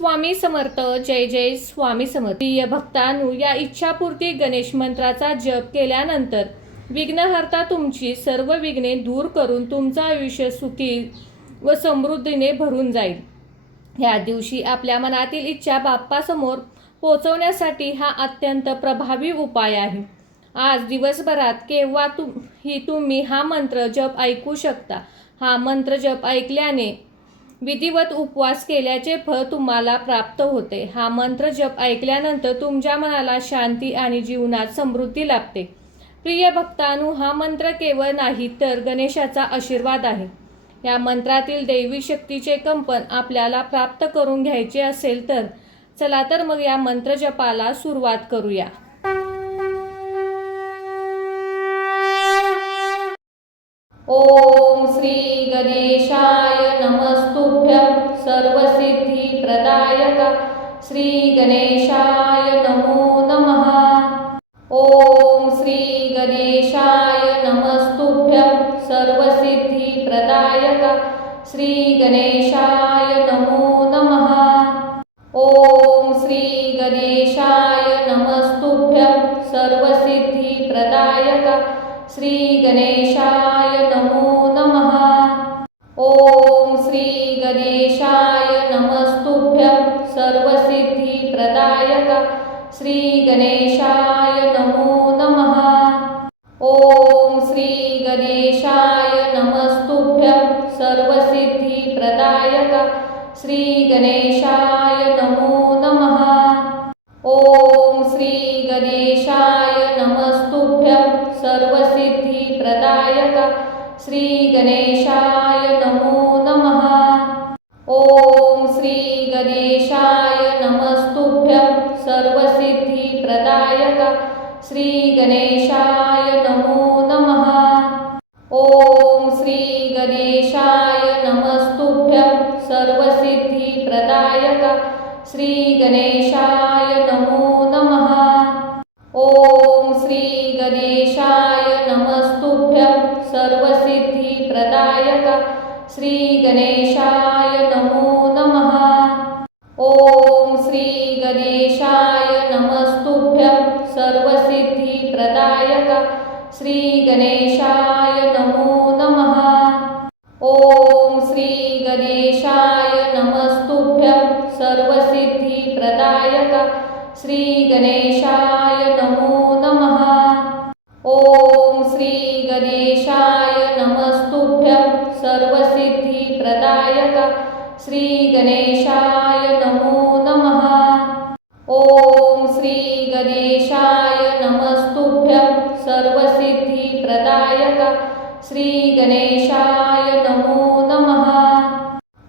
स्वामी समर्थ. जय जय स्वामी समर्थ. प्रिय भक्तांनो, या इच्छापूर्ती गणेश मंत्राचा जप केल्यानंतर विघ्नहर्ता तुमची सर्व विघ्ने दूर करून तुमचं आयुष्य सुखी व समृद्धीने भरून जाईल. या दिवशी आपल्या मनातील इच्छा बाप्पासमोर पोहोचवण्यासाठी हा अत्यंत प्रभावी उपाय आहे. आज दिवसभरात केव्हा तुम्ही हा मंत्र जप ऐकू शकता. हा मंत्र जप ऐकल्याने विधिवत उपवास केल्याचे फळ तुम्हाला प्राप्त होते. हा मंत्र जप ऐकल्यानंतर तुमच्या मनाला शांती आणि जीवनात समृद्धी लाभते. प्रिय भक्तांनो, हा मंत्र केवळ नाही तर गणेशाचा आशीर्वाद आहे. या मंत्रातील दैवी शक्तीचे कंपन आपल्याला प्राप्त करून घ्यायचे असेल तर चला तर मग या मंत्र जपाला सुरुवात करूया. ओम श्री गणेशाय नमस्तुभ्यं सर्वसिद्धी प्रदायका श्री गणेशाय नमो नमः. ओम श्री गणेशाय नमस्तुभ्यं सर्वसिद्धी प्रदायका श्री गणेशाय नमो नमः. ओम श्री गणेशाय नमस्तुभ्यं सर्वसिद्धी प्रदायका श्री गणेशाय नमो नमः. ओम श्री गणेशाय नमस्तुभ्यं सर्वसिद्धी प्रदायका श्री गणेशाय नमो नमः. ओम श्री गणेशाय नमस्तुभ्यं सर्वसिद्धी प्रदायका श्री गणेशाय नमो नमः. ओम श्री गणेशाय नमस्तुभ्यं सर्वसिद्धी प्रदायका श्री गणेशाय नमो नमः. ओम श्री गणेशाय नमस्तुभ्यं सर्वसिद्धी प्रदायका श्री गणेशाय नमो नमः. ओम श्री गणेशाय नमस्तुभ्यं सर्वसिद्धी प्रदायका श्री गणेशाय नमो नमः. ओम श्री गणेशाय नमस्तुभ्यं सर्वसिद्धी प्रदायका श्री गणेशाय नमो नमः. ओम श्री गणेशाय नमस्तुभ्यं सर्वसिद्धी प्रदायका श्री गणेशाय नमो नमः. ओम श्री गणेशाय नमस्तुभ्यं सर्वसिद्धी प्रदायका श्री गणेशाय नमो नमः. ओम श्री गणेशाय नमस्तुभ्यं सर्वसिद्धी प्रदायका श्री गणेशाय नमो नमः. ओम श्री गणेशाय नमस्तुभ्यं सर्वसिद्धी प्रदायका श्री गणेशाय नमो नमः.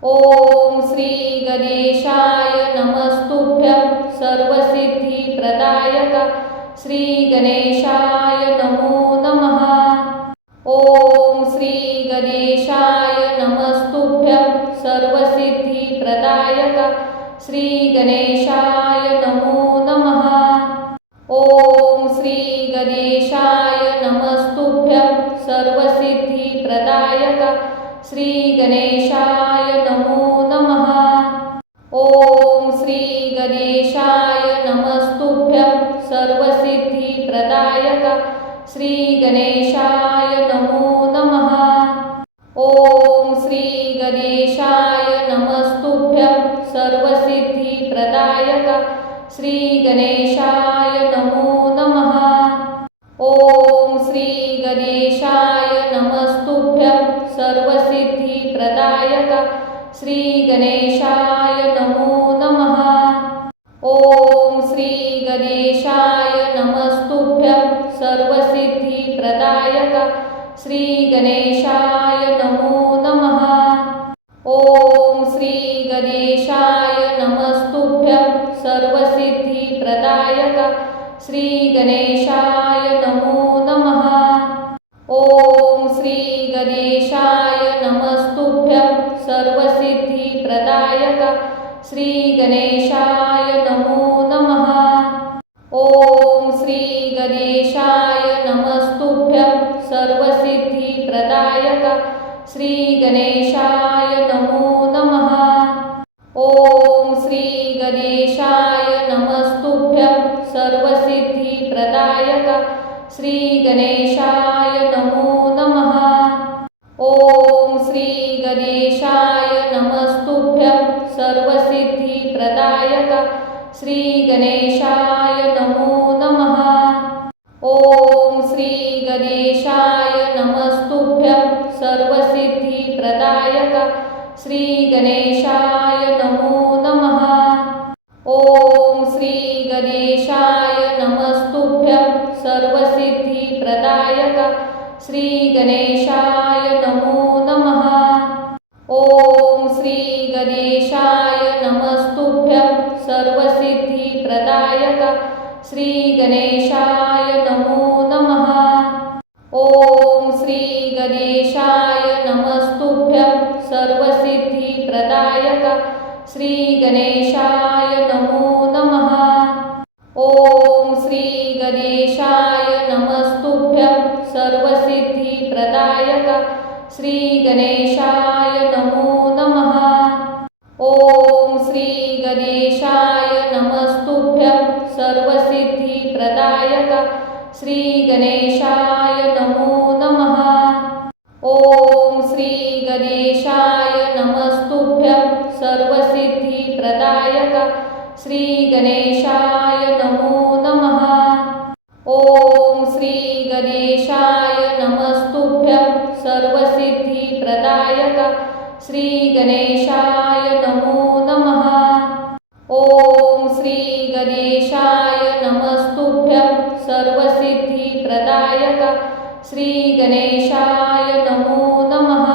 ओम श्री गणेशाय नमस्तुभ्यं सर्वसिद्धी प्रदायका श्री गणेशाय नमो नमः. ओम श्री गणेशाय नमस्तुभ्यं सर्वसिद्धी प्रदायका श्री गणेशाय नमो नमः. ओम श्री गणेशाय नमस्तुभ्यं सर्वसिद्धी प्रदायका श्री गणेशाय नमो नमः. ओम श्री गणेशाय नमस्तुभ्यं सर्वसिद्धी प्रदायका श्री गणेशाय नमो नमः. ओम श्री गणेशाय नमस्तुभ्यं सर्वसिद्धी प्रदायका श्री गणेशाय नमो नमः. ओम श्री गणेशाय नमस्तुभ्यं सर्वसिद्धी प्रदायका श्री गणेशाय नमो नमः. ओम श्री गणेशाय नमस्तुभ्यं सर्वसिद्धी प्रदायका श्री गणेशाय नमो नमः. ओम श्री गणेशाय नमस्तुभ्यं सर्वसिद्धी प्रदायका श्री गणेशाय नमो नमः. ओम श्री गणेशाय नमस्तुभ्यं सर्वसिद्धी प्रदायका श्री गणेशाय नमो नमः. ओम श्री गणेशाय नमस्तुभ्यं सर्वसिद्धी प्रदायका श्री गणेशाय नमो नमः. ओम श्री श्री गणेशाय नमो नमः। ओम श्री गणेशाय नमस्तुभ्यं सर्वसिद्धिप्रदायक श्री गणेशाय नमो नमः। ओम श्री गणेशाय नमस्तुभ्यं सर्वसिद्धिप्रदायक श्री गणेशाय नमो नमः। ओम श्री गणेशाय नमस्तुभ्यं सर्वसिद्धिप्रदायक श्री गणेशाय नमो नमः। ओम श्री गणेशाय नमस्तुभ्यं सर्वसिद्धिप्रदायक श्री गणेशाय नमो नमः। ओम श्री गणेशाय नमस्तुभ्यं सर्वसिद्धिप्रदायक श्री गणेशाय नमो नमः। ओम श्री गणेशाय नमस्तुभ्यं सर्वसिद्धिप्रदायक श्री गणेशाय नमो नमः। ओम श्री गणेशाय नमस्तुभ्यं सर्वसिद्धिप्रदायक श्री गणेशाय नमो नमः। ओम श्री गणेशाय नमस्तुभ्यं सर्वसिद्धिप्रदायक श्री गणेशाय नमो नमः। ओम श्री गणेशाय नमस्तुभ्यं सर्वसिद्धिप्रदायक श्री गणेशाय नमो नमः। ओम श्री गणेशाय नमस्तुभ्यं सर्वसिद्धिप्रदायक श्री गणेशाय नमो नमः।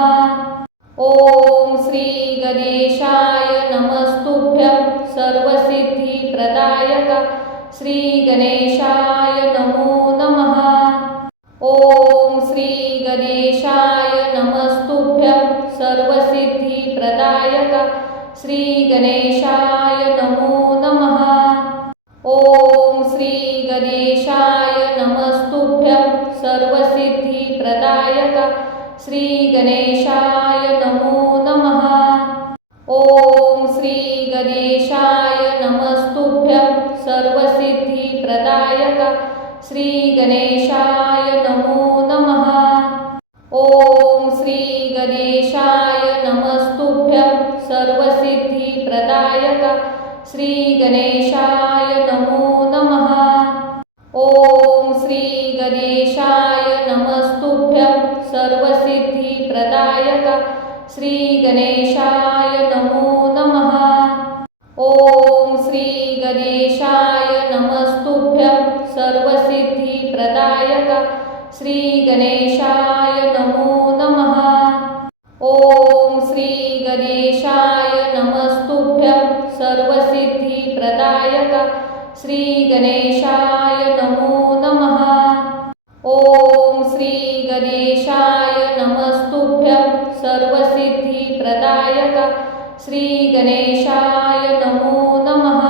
ओम श्री गणेशाय नमस्तुभ्यं सर्वसिद्धिप्रदायक श्री गणेशाय नमो नमः। ओम श्री गणेशाय नमस्तुभ्यं सर्वसिद्धिप्रदायक श्री गणेशाय नमो नमः। ओम श्री गणेशाय नमस्तुभ्यं सर्वसिद्धिप्रदायक श्री गणेशाय नमो नमः। ओम श्री गणेशाय नमस्तुभ्यं सर्वसिद्धिप्रदायक श्री गणेशाय नमो नमः। ओम श्री गणेशाय नमस्तुभ्यं सर्वसिद्धिप्रदायक श्री गणेशाय नमो नमः। ओम श्री गणेशाय नमस्तुभ्यं सर्वसिद्धिप्रदायक श्री गणेशाय नमो नमः। ओम श्री गणेशाय नमस्तुभ्यं सर्वसिद्धिप्रदायक श्री गणेशाय नमो नमः। ओम श्री गणेशाय नमस्तुभ्यं सर्वसिद्धिप्रदायक श्री गणेशाय नमो नमः। ओम श्री गणेशाय नमस्तुभ्यं सर्वसिद्धिप्रदायक श्री गणेशाय नमो नमः।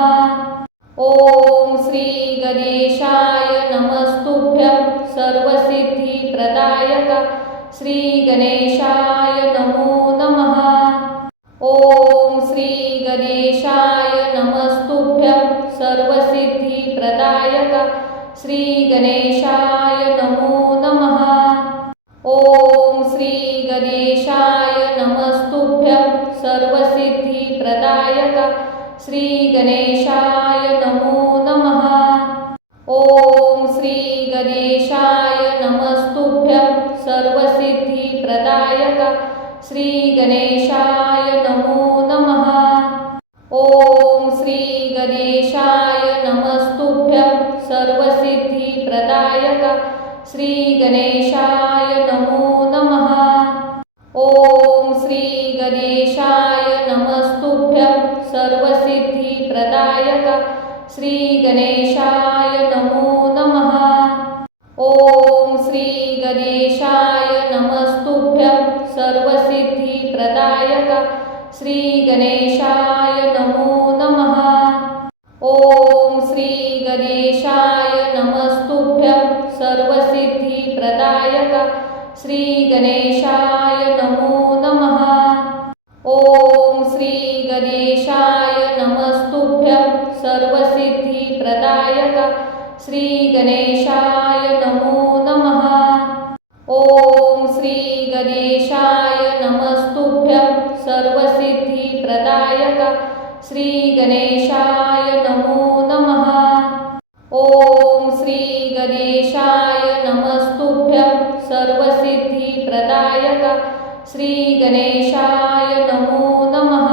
ओम श्री गणेशाय नमस्तुभ्यं सर्वसिद्धिप्रदायक श्री गणेशाय नमो नमः। ओम श्री गणेशाय नमस्तुभ्यं सर्वसिद्धिप्रदायक श्री गणेशाय नमो नमः। ओम श्री गणेशाय नमस्तुभ्यं सर्वसिद्धिप्रदायक श्री गणेशाय नमो नमः। ओम श्री गणेशाय नमस्तुभ्यं सर्वसिद्धिप्रदायक श्री गणेशाय नमो नमः। ओम श्री गणेशाय नमस्तुभ्यं सर्वसिद्धिप्रदायक श्री गणेशाय नमो नमः। ओम श्री गणेशाय नमस्तुभ्यं सर्वसिद्धिप्रदायक श्री गणेशाय नमो नमः। ओम श्री गणेशाय नमस्तुभ्यं सर्वसिद्धिप्रदायक श्री गणेशाय नमो नमः। ओम श्री गणेशाय नमस्तुभ्यं सर्वसिद्धिप्रदायक श्री गणेशाय नमो नमः। ओम श्री गणेशाय नमस्तुभ्यं सर्वसिद्धिप्रदायक श्री गणेशाय नमो श्री गणेशाय नमो नमः। ओम श्री गणेशाय नमस्तुभ्यं सर्वसिद्धिप्रदायक श्री गणेशाय नमो नमः।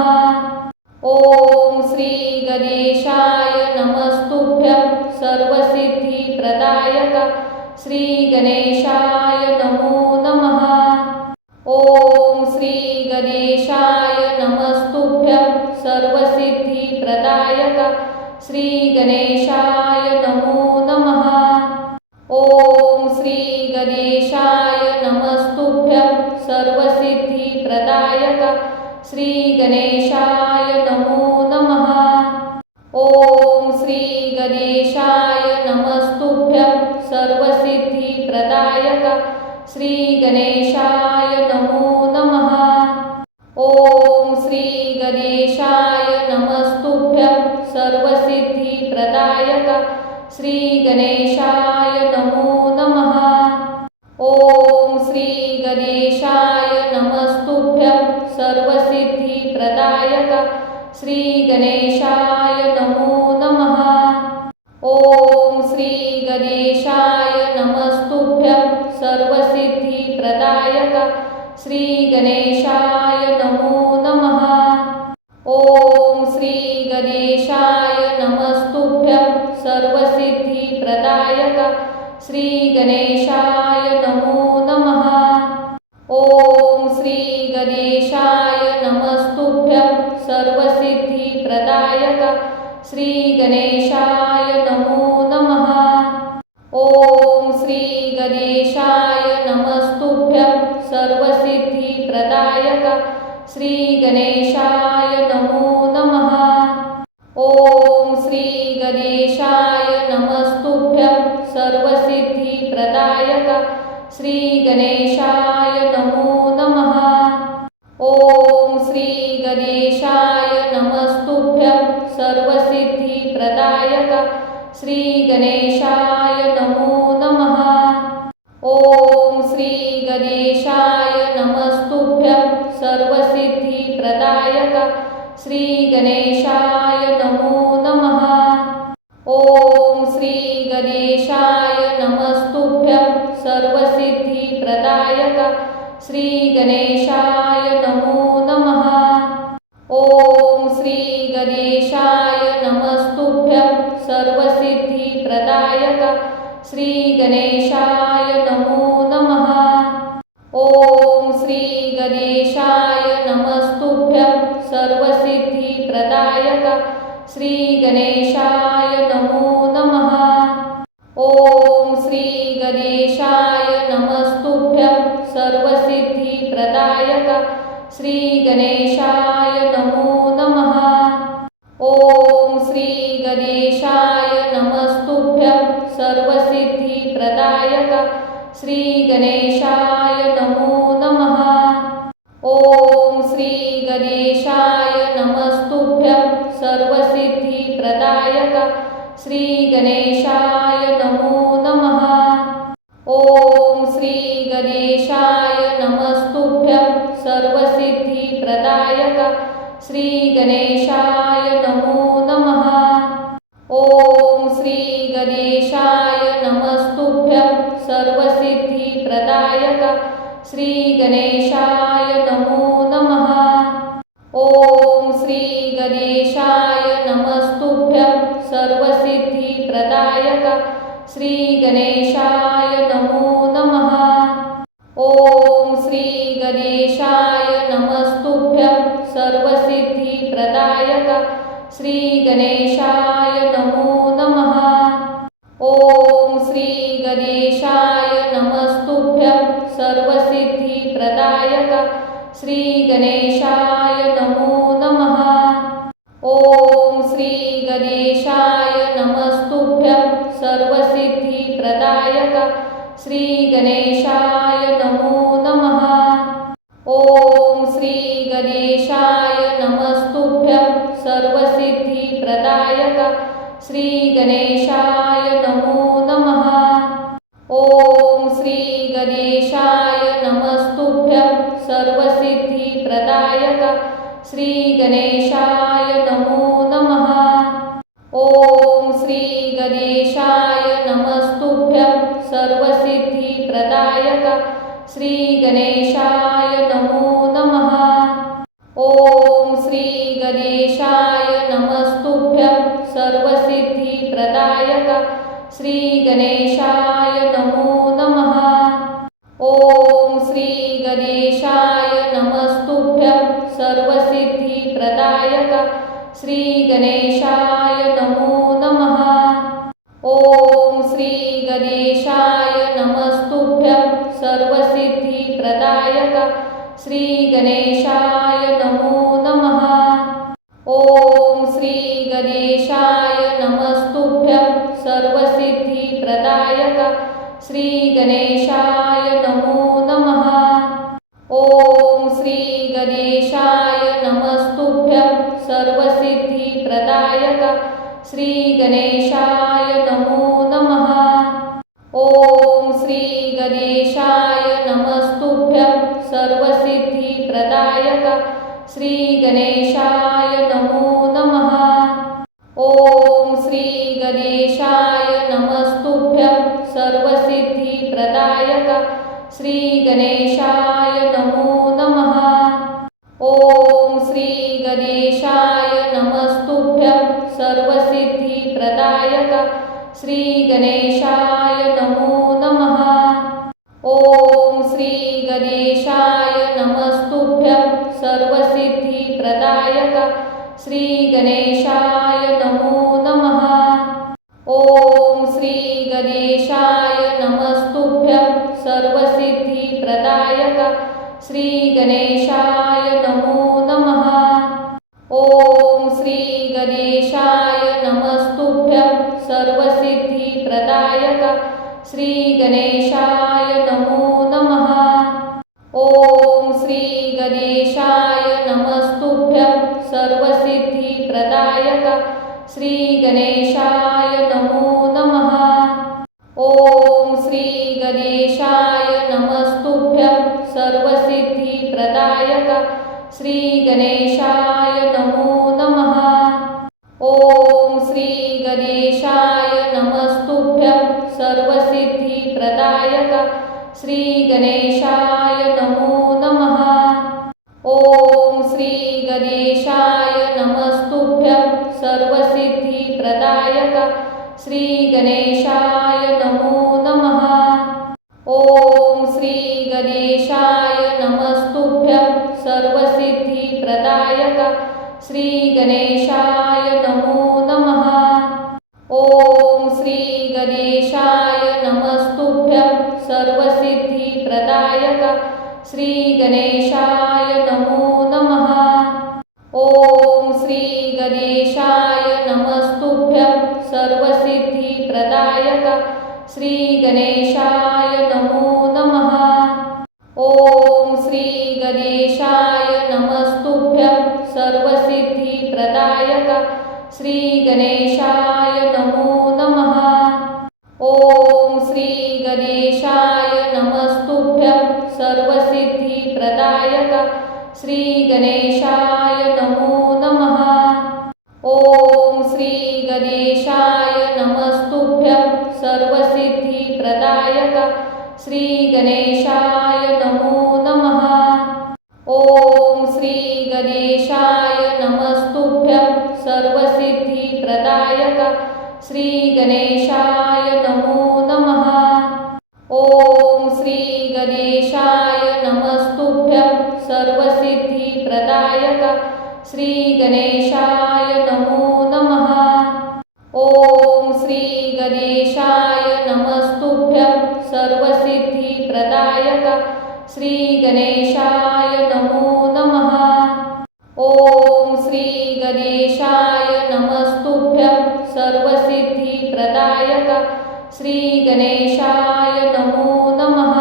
ओम श्री गणेशाय नमस्तुभ्यं सर्वसिद्धिप्रदायक श्री गणेशाय नमो नमः। ओम श्री गणेशाय नमस्तुभ्यं सर्वसिद्धिप्रदायक श्री गणेशाय नमो नमः। ओम श्री गणेशाय नमस्तुभ्यं सर्वसिद्धिप्रदायक श्री गणेशाय नमो नमः। ओम श्री गणेशाय नमस्तुभ्यं सर्वसिद्धिप्रदायक श्री गणेशाय नमो नमः। ओम श्री गणेशाय नमस्तुभ्यं सर्वसिद्धिप्रदायक श्री गणेशाय नमो नमः। ओम श्री गणेशाय नमस्तुभ्यं सर्वसिद्धिप्रदायक श्री गणेशाय नमो नमः। ओम श्री गणेशाय नमस्तुभ्यं सर्वसिद्धिप्रदायक श्री गणेशाय नमो नमः। ओम श्री गणेशाय नमस्तुभ्यं सर्वसिद्धिप्रदायक श्री गणेशाय नमो नमः। ओम श्री गणेशाय नमस्तुभ्यं सर्वसिद्धिप्रदायक श्री गणेशाय नमो नमः। ओम श्री गणेशाय नमस्तुभ्यं सर्वसिद्धिप्रदायक श्री गणेशाय नमो नमः। ओम श्री गणेशाय नमस्तुभ्यं सर्वसिद्धिप्रदायक श्री गणेशाय नमो नमः। ओम श्री गणेशाय नमस्तुभ्यं सर्वसिद्धिप्रदायक श्री गणेशाय नमो नमः। ओम श्री गणेशाय नमस्तुभ्यं सर्वसिद्धिप्रदायक श्री गणेशाय नमो नमः। ओम श्री गणेशाय नमस्तुभ्यं सर्वसिद्धिप्रदायक श्री गणेशाय नमो नमः। ओम श्री गणेशाय नमस्तुभ्यं सर्वसिद्धिप्रदायक श्री गणेशाय नमो नमः। ओम श्री गणेशाय नमस्तुभ्यं सर्वसिद्धिप्रदायक श्री गणेशाय नमो नमः। ओम श्री गणेशाय नमस्तुभ्यं सर्वसिद्धिप्रदायक श्री गणेशाय नमो नमः। ओम श्री गणेशाय नमस्तुभ्यं सर्वसिद्धिप्रदायक श्री गणेशाय नमो नमः। ओम श्री गणेशाय नमस्तुभ्यं सर्वसिद्धिप्रदायक श्री गणेशाय नमो नमः। ओम श्री गणेशाय नमस्तुभ्यं सर्वसिद्धिप्रदायक श्री गणेशाय नमो नमः। ओम श्री गणेशाय नमस्तुभ्यं सर्वसिद्धिप्रदायक श्री गणेशाय नमो नमः। ओम श्री गणेशाय नमस्तुभ्यं सर्वसिद्धिप्रदायक श्री गणेशाय नमो नमः। ओम श्री गणेशाय नमस्तुभ्यं सर्वसिद्धिप्रदायक श्री गणेशाय नमो नमः। ओम श्री गणेशाय नमस्तुभ्यं सर्वसिद्धिप्रदायक श्री गणेशाय नमो नमः। ओम श्री गणेशाय नमस्तुभ्यं सर्वसिद्धिप्रदायक श्री गणेशाय नमो नमः। ओम श्री गणेशाय नमस्तुभ्यं सर्वसिद्धिप्रदायक श्री गणेशाय नमो नमः। ओम श्री गणेशाय नमस्तुभ्यं सर्वसिद्धिप्रदायक श्री गणेशाय नमो नमः। ओम श्री गणेशाय नमस्तुभ्यं सर्वसिद्धिप्रदायक श्री गणेशाय नमो नमः। ओम श्री गणेशाय नमस्तुभ्यं सर्वसिद्धिप्रदायक श्री गणेशाय नमो नमः। ओम श्री गणेशाय नमस्तुभ्यं सर्वसिद्धिप्रदायक श्री गणेशाय नमो नमः। ओम श्री गणेशाय नमस्तुभ्यं सर्वसिद्धिप्रदायक श्री गणेशाय नमो नमः। ओम श्री गणेशाय नमस्तुभ्यं सर्वसिद्धिप्रदायक श्री गणेशाय नमो नमः। ओम श्री गणेशाय नमस्तुभ्यं सर्वसिद्धिप्रदायक श्री गणेशाय नमो नमः। ओम श्री गणेशाय नमस्तुभ्यं सर्वसिद्धिप्रदायक श्री गणेशाय नमो नमः। ओम श्री गणेशाय नमस्तुभ्यं सर्वसिद्धिप्रदायक श्री गणेशाय नमो नमः। ओम श्री गणेशाय नमस्तुभ्यं सर्वसिद्धिप्रदायक श्री गणेशाय नमो नमः। ओम श्री गणेशाय नमस्तुभ्यं सर्वसिद्धिप्रदायक श्री गणेशाय नमो नमः। ओम श्री गणेशाय नमस्तुभ्यं सर्वसिद्धिप्रदायक श्री गणेशाय नमो नमः। ओम श्री गणेशाय नमस्तुभ्यं सर्वसिद्धिप्रदायक श्री गणेशाय नमो नमः। ओम श्री गणेशाय नमस्तुभ्यं सर्वसिद्धिप्रदायक श्री गणेशाय नमो नमः। ओम श्री गणेशाय नमस्तुभ्यं सर्वसिद्धिप्रदायक श्री गणेशाय नमो नमः। ओम श्री गणेशाय नमस्तुभ्यं सर्वसिद्धिप्रदायक श्री गणेशाय नमो नमः। ओम श्री गणेशाय नमस्तुभ्यं सर्वसिद्धिप्रदायक श्री गणेशाय नमो नमः। ओम श्री गणेशाय नमस्तुभ्यं सर्वसिद्धिप्रदायक श्री गणेशाय नमो नमः। ओम श्री गणेशाय नमस्तुभ्यं सर्वसिद्धिप्रदायक श्री गणेशाय नमो नमः। ओम श्री गणेशाय नमस्तुभ्यं सर्वसिद्धिप्रदायक श्री गणेशाय नमो नमः। ओम श्री गणेशाय नमस्तुभ्यं सर्वसिद्धिप्रदायक श्री गणेशाय नमो नमः। ओम श्री गणेशाय नमस्तुभ्यं सर्वसिद्धिप्रदायक श्री गणेशाय नमो नमः। ओम श्री गणेशाय नमस्तुभ्यं सर्वसिद्धिप्रदायक श्री गणेशाय नमो नमः। ओम श्री गणेशाय नमस्तुभ्यं सर्वसिद्धिप्रदायक श्री गणेशाय नमो नमः। ओम श्री गणेशाय नमस्तुभ्यं सर्वसिद्धिप्रदायक श्री गणेशाय नमो नमः। ओम श्री गणेशाय नमस्तुभ्यं सर्वसिद्धिप्रदायक श्री गणेशाय नमो नमः। ओम श्री गणेशाय नमस्तुभ्यं सर्वसिद्धिप्रदायक श्री गणेशाय नमो नमः।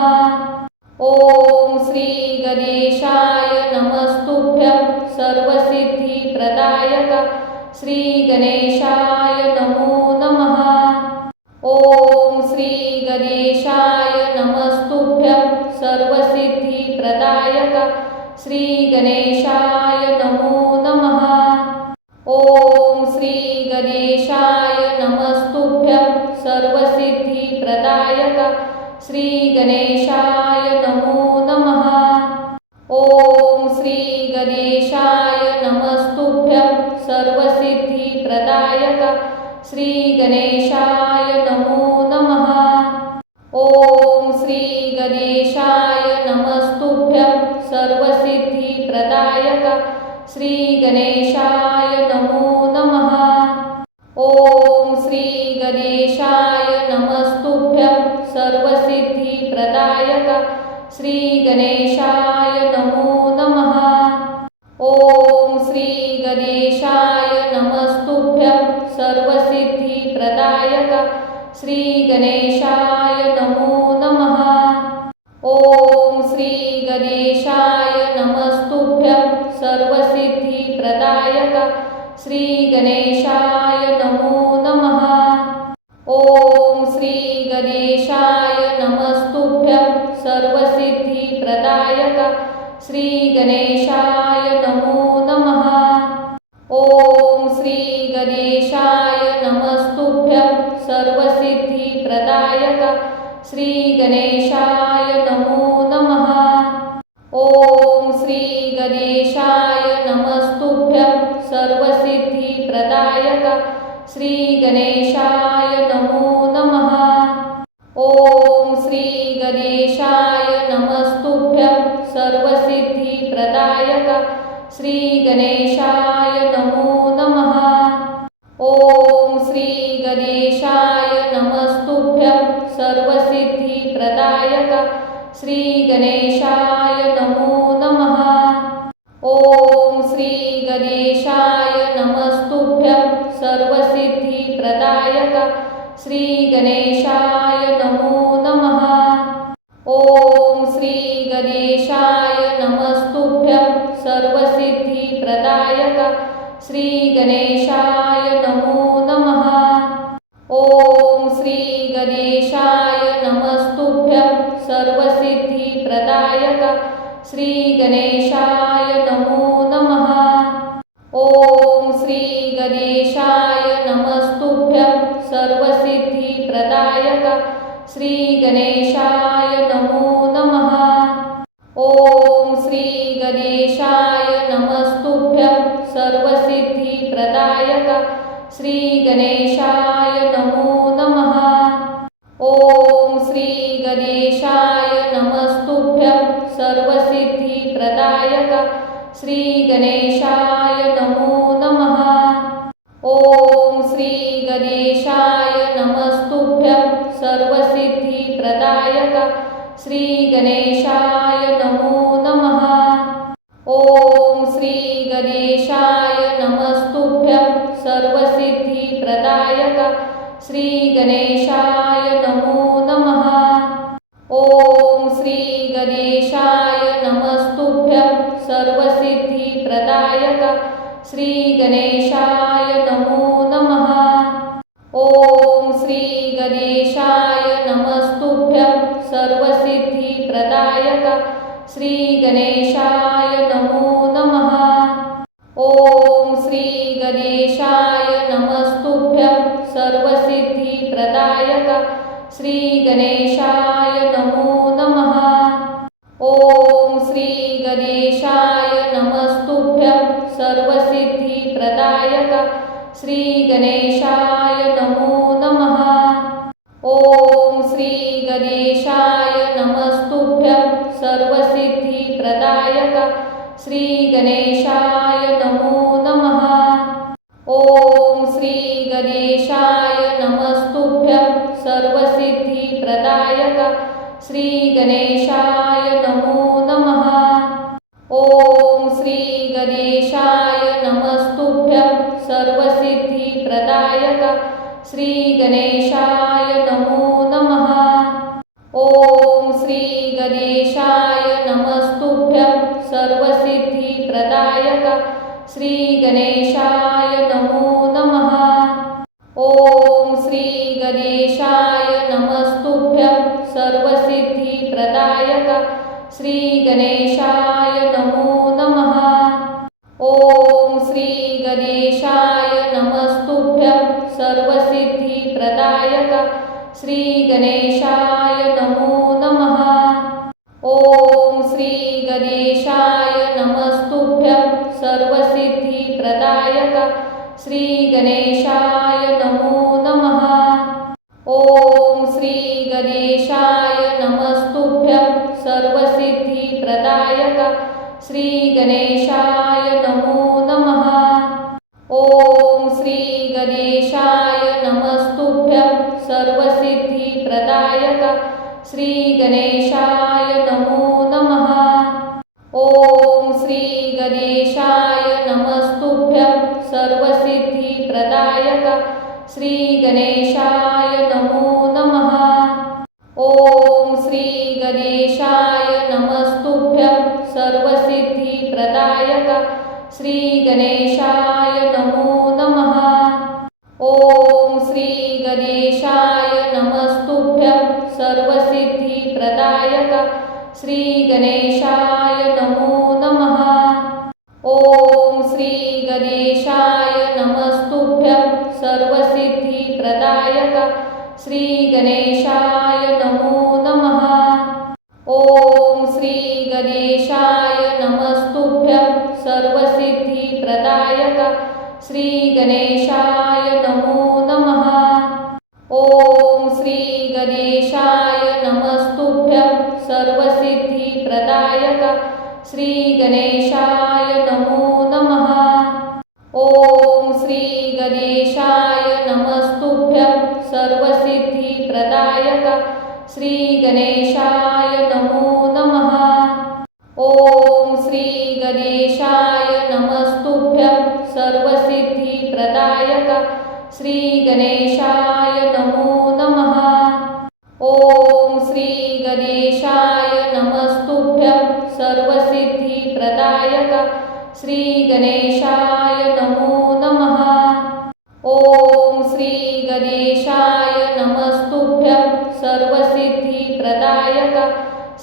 ओम श्री गणेशाय नमस्तुभ्यं सर्वसिद्धिप्रदायक श्री गणेशाय नमो नमः। ओम श्री गणेशाय नमस्तुभ्यं सर्वसिद्धिप्रदायक श्री गणेशाय नमो नमः। ओम श्री गणेशाय नमस्तुभ्यं सर्वसिद्धिप्रदायक श्री गणेशाय नमो नमः। ओम श्री गणेशाय नमस्तुभ्यं सर्वसिद्धिप्रदायक श्री गणेशाय नमो नमः। ओम श्री गणेशाय नमस्तुभ्यं सर्वसिद्धिप्रदायक श्री गणेशाय नमो नमः। ओम श्री गणेशाय नमस्तुभ्यं सर्वसिद्धिप्रदायक श्री गणेशाय नमो नमः। ओम श्री गणेशाय नमस्तुभ्यं सर्वसिद्धिप्रदायक श्री गणेशाय नमो नमः। ओम श्री गणेशाय नमस्तुभ्यं सर्वसिद्धिप्रदायक श्री गणेशाय नमो नमः। ओम श्री गणेशाय नमस्तुभ्यं सर्वसिद्धिप्रदायक श्री गणेशाय नमो नमः। ओम श्री गणेशाय नमस्तुभ्यं सर्वसिद्धिप्रदायक श्री गणेशाय नमो नमः। ओम श्री गणेशाय नमस्तुभ्यं सर्वसिद्धिप्रदायक श्री गणेशाय नमो नमः। ओम श्री गणेशाय नमस्तुभ्यं सर्वसिद्धिप्रदायक श्री गणेशाय नमो नमः। ओम श्री गणेशाय नमस्तुभ्यं सर्वसिद्धिप्रदायक श्री गणेशाय नमो नमः। ओम श्री गणेशाय नमस्तुभ्यं सर्वसिद्धिप्रदायक श्री गणेशाय नमो नमः। ओम श्री गणेशाय नमस्तुभ्यं सर्वसिद्धिप्रदायक श्री गणेशाय नमो नमः। ओम श्री गणेशाय नमस्तुभ्यं सर्वसिद्धिप्रदायक श्री गणेशाय नमो नमः। ओम श्री गणेशाय नमस्तुभ्यं सर्वसिद्धिप्रदायक श्री गणेशाय नमो नमः। ओम श्री गणेशाय नमस्तुभ्यं सर्वसिद्धिप्रदायक श्री गणेशाय नमो नमः। ओम श्री गणेशाय नमस्तुभ्यं सर्वसिद्धिप्रदायक श्री गणेशाय नमो नमः। ओम श्री गणेशाय नमस्तुभ्यं सर्वसिद्धिप्रदायक श्री गणेशाय नमो नमः। ओम श्री गणेशाय नमस्तुभ्यं सर्वसिद्धिप्रदायक श्री गणेशाय नमो नमः। ओम श्री गणेशाय नमस्तुभ्यं सर्वसिद्धिप्रदायक श्री गणेशाय नमो नमः। ओम श्री गणेशाय नमस्तुभ्यं सर्वसिद्धिप्रदायक श्री गणेशाय नमो नमः। ओम श्री गणेशाय नमस्तुभ्यं सर्वसिद्धिप्रदायक श्री गणेशाय नमो नमः। ओम श्री गणेशाय नमस्तुभ्यं सर्वसिद्धिप्रदायक श्री गणेशाय नमो नमः। ओम श्री गणेशाय नमस्तुभ्यं सर्वसिद्धिप्रदायक श्री गणेशाय नमो नमः। ओम श्री गणेशाय नमस्तुभ्यं सर्वसिद्धिप्रदायक श्री गणेशाय नमो नमः। ओम श्री गणेशाय नमस्तुभ्यं सर्वसिद्धिप्रदायक श्री गणेशाय नमो नमः। ओम श्री गणेशाय नमस्तुभ्यं सर्वसिद्धिप्रदायक श्री गणेशाय नमो नमः। ओम श्री गणेशाय नमस्तुभ्यं सर्वसिद्धिप्रदायक श्री गणेशाय नमो श्री गणेशाय नमो नमः। ओम श्री गणेशाय नमस्तुभ्यं सर्वसिद्धिप्रदायक श्री गणेशाय नमो नमः। ओम श्री गणेशाय नमस्तुभ्यं सर्वसिद्धिप्रदायक श्री गणेशाय नमो नमः। ओम श्री गणेशाय नमस्तुभ्यं सर्वसिद्धिप्रदायक श्री गणेशाय नमो नमः। ओम श्री गणेशाय नमस्तुभ्यं सर्वसिद्धिप्रदायक श्री गणेशाय नमो नमः। ओम श्री गणेशाय नमस्तुभ्यं सर्वसिद्धिप्रदायक श्री गणेशाय नमो नमः। ओम श्री गणेशाय नमस्तुभ्यं सर्वसिद्धिप्रदायक श्री गणेशाय नमो नमः। ओम श्री गणेशाय नमस्तुभ्यं सर्वसिद्धिप्रदायक श्री गणेशाय नमो नमः। ओम श्री गणेशाय नमस्तुभ्यं सर्वसिद्धिप्रदायक श्री गणेशाय नमो नमः। ओम श्री गणेशाय नमस्तुभ्यं सर्वसिद्धिप्रदायक श्री गणेशाय नमो नमः। ओम श्री गणेशाय नमस्तुभ्यं सर्वसिद्धिप्रदायक श्री गणेशाय नमो नमः। ओम श्री गणेशाय नमस्तुभ्यं सर्वसिद्धिप्रदायक श्री गणेशाय नमो नमः। ओम श्री गणेशाय नमस्तुभ्यं सर्वसिद्धिप्रदायक श्री गणेशाय नमो नमः। ओम श्री गणेशाय नमस्तुभ्यं सर्वसिद्धिप्रदायक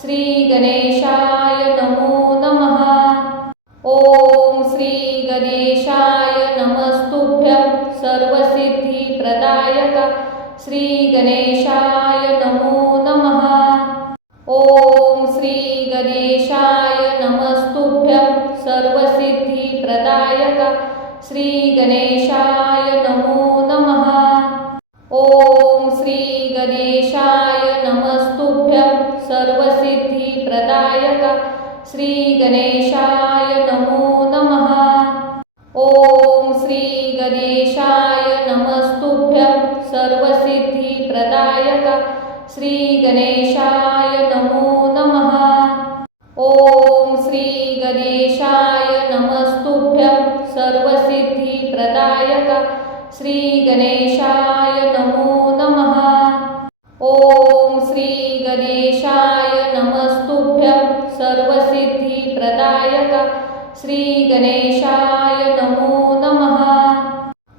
श्री गणेशाय नमो नमः। ओम श्री गणेशाय नमस्तुभ्यं सर्वसिद्धिप्रदायक श्री गणेशाय नमो नमः। ओम श्री गणेशाय नमस्तुभ्यं सर्वसिद्धिप्रदायक श्री गणेशाय नमो नमः। ओम श्री गणेशाय नमस्तुभ्यं सर्वसिद्धिप्रदायक श्री गणेशाय नमो नमः। ओम श्री गणेशाय नमस्तुभ्यं सर्वसिद्धिप्रदायक श्री गणेशाय नमो नमः। ओम श्री गणेशाय नमस्तुभ्यं सर्वसिद्धिप्रदायक श्री गणेशाय नमो नमः। ओम श्री गणेशाय नमस्तुभ्यं सर्वसिद्धिप्रदायक श्री गणेशाय नमो नमः।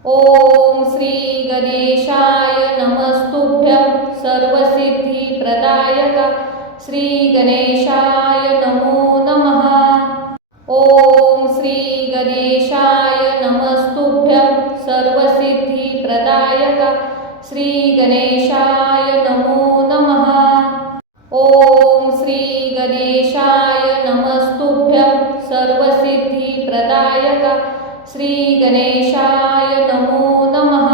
ओम श्री गणेशाय नमस्तुभ्यं सर्वसिद्धिप्रदायक श्री गणेशाय नमो नमः। ओम श्री गणेशाय नमस्तुभ्यं सर्वसिद्धिप्रदायक श्री गणेशाय नमो नमः। ओम श्री गणेशाय नमस्तुभ्यं सर्वसिद्धिप्रदायक श्री गणेशाय नमो नमः।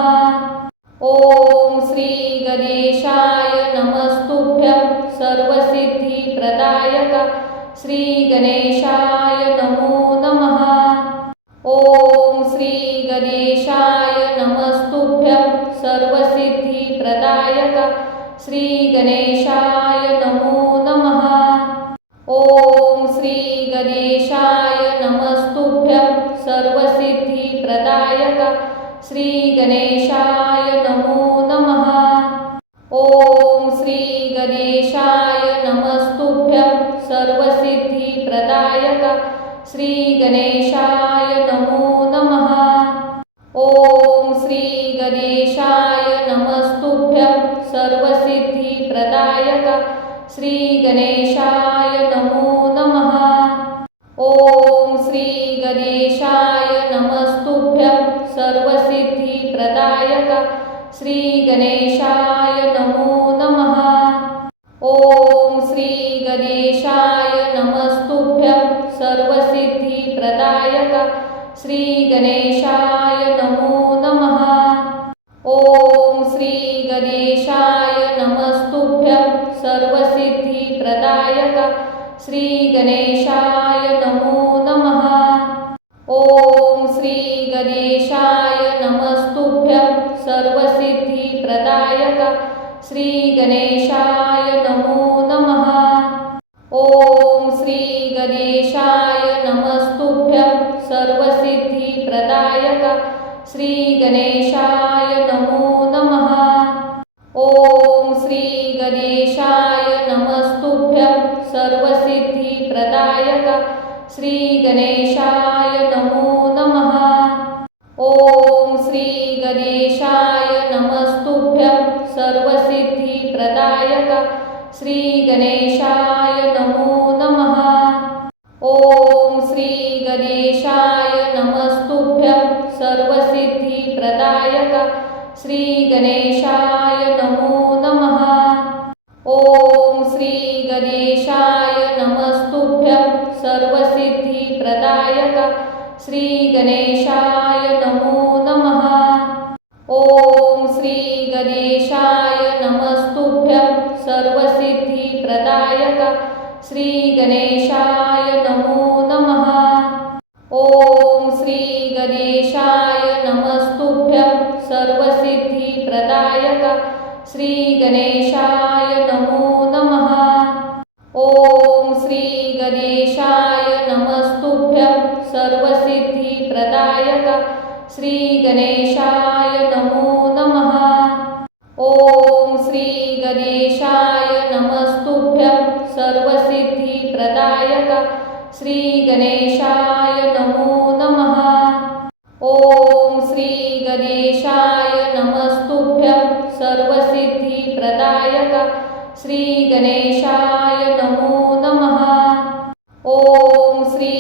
ओम श्री गणेशाय नमस्तुभ्यं सर्वसिद्धिप्रदायक श्री गणेशाय नमो नमः। ओम श्री गणेशाय नमस्तुभ्यं सर्वसिद्धिप्रदायक श्री गणेशाय नमो नमः। ओम श्री गणेशाय नमस्तुभ्यं सर्वसिद्धिप्रदायक श्री गणेशाय नमो नमः। ओम श्री गणेशाय नमस्तुभ्यं सर्वसिद्धिप्रदायक श्री गणेशाय नमो नमः। ओम श्री गणेशाय नमस्तुभ्यं सर्वसिद्धिप्रदायक श्री गणेशाय नमो नमः। ओम श्री गणेशाय नमस्तुभ्यं सर्वसिद्धिप्रदायक श्री गणेशाय नमो नमः। ओम श्री गणेशाय नमस्तुभ्यं सर्वसिद्धिप्रदायक श्री गणेशाय नमो नमः। ओम श्री गणेशाय नमस्तुभ्यं सर्वसिद्धिप्रदायक श्री गणेशाय नमो नमः। ओम श्री गणेशाय नमस्तुभ्यं सर्वसिद्धिप्रदायक श्री गणेशाय नमो नमः। ओम श्री गणेशाय नमस्तुभ्यं सर्वसिद्धिप्रदायक श्री गणेशाय नमो नमः। ओम श्री गणेशाय नमस्तुभ्यं सर्वसिद्धिप्रदायक श्री गणेशाय नमो नमः। ओम श्री गणेशाय नमस्तुभ्यं सर्वसिद्धिप्रदायक श्री गणेशाय नमो नमः। ओम श्री गणेशाय नमस्तुभ्यं सर्वसिद्धिप्रदायक श्री गणेशाय नमो नमः। ओम श्री गणेशाय नमस्तुभ्यं सर्वसिद्धिप्रदायक श्री गणेशाय नमो नमः। ओम श्री गणेशाय नमस्तुभ्यं सर्वसिद्धिप्रदायक श्री गणेशाय नमो नमः। ओम श्री गणेशाय नमस्तुभ्यं सर्वसिद्धिप्रदायक श्री गणेशाय नमो नमः। ओम श्री गणेशाय नमस्तुभ्यं सर्वसिद्धिप्रदायक श्री गणेशाय नमो नमः। ओम श्री गणेशाय नमस्तुभ्यं सर्वसिद्धिप्रदायक श्री गणेशाय नमो नमः। ओम श्री गणेशाय नमस्तुभ्यं सर्वसिद्धिप्रदायक श्री गणेशाय नमो नमः। ओम श्री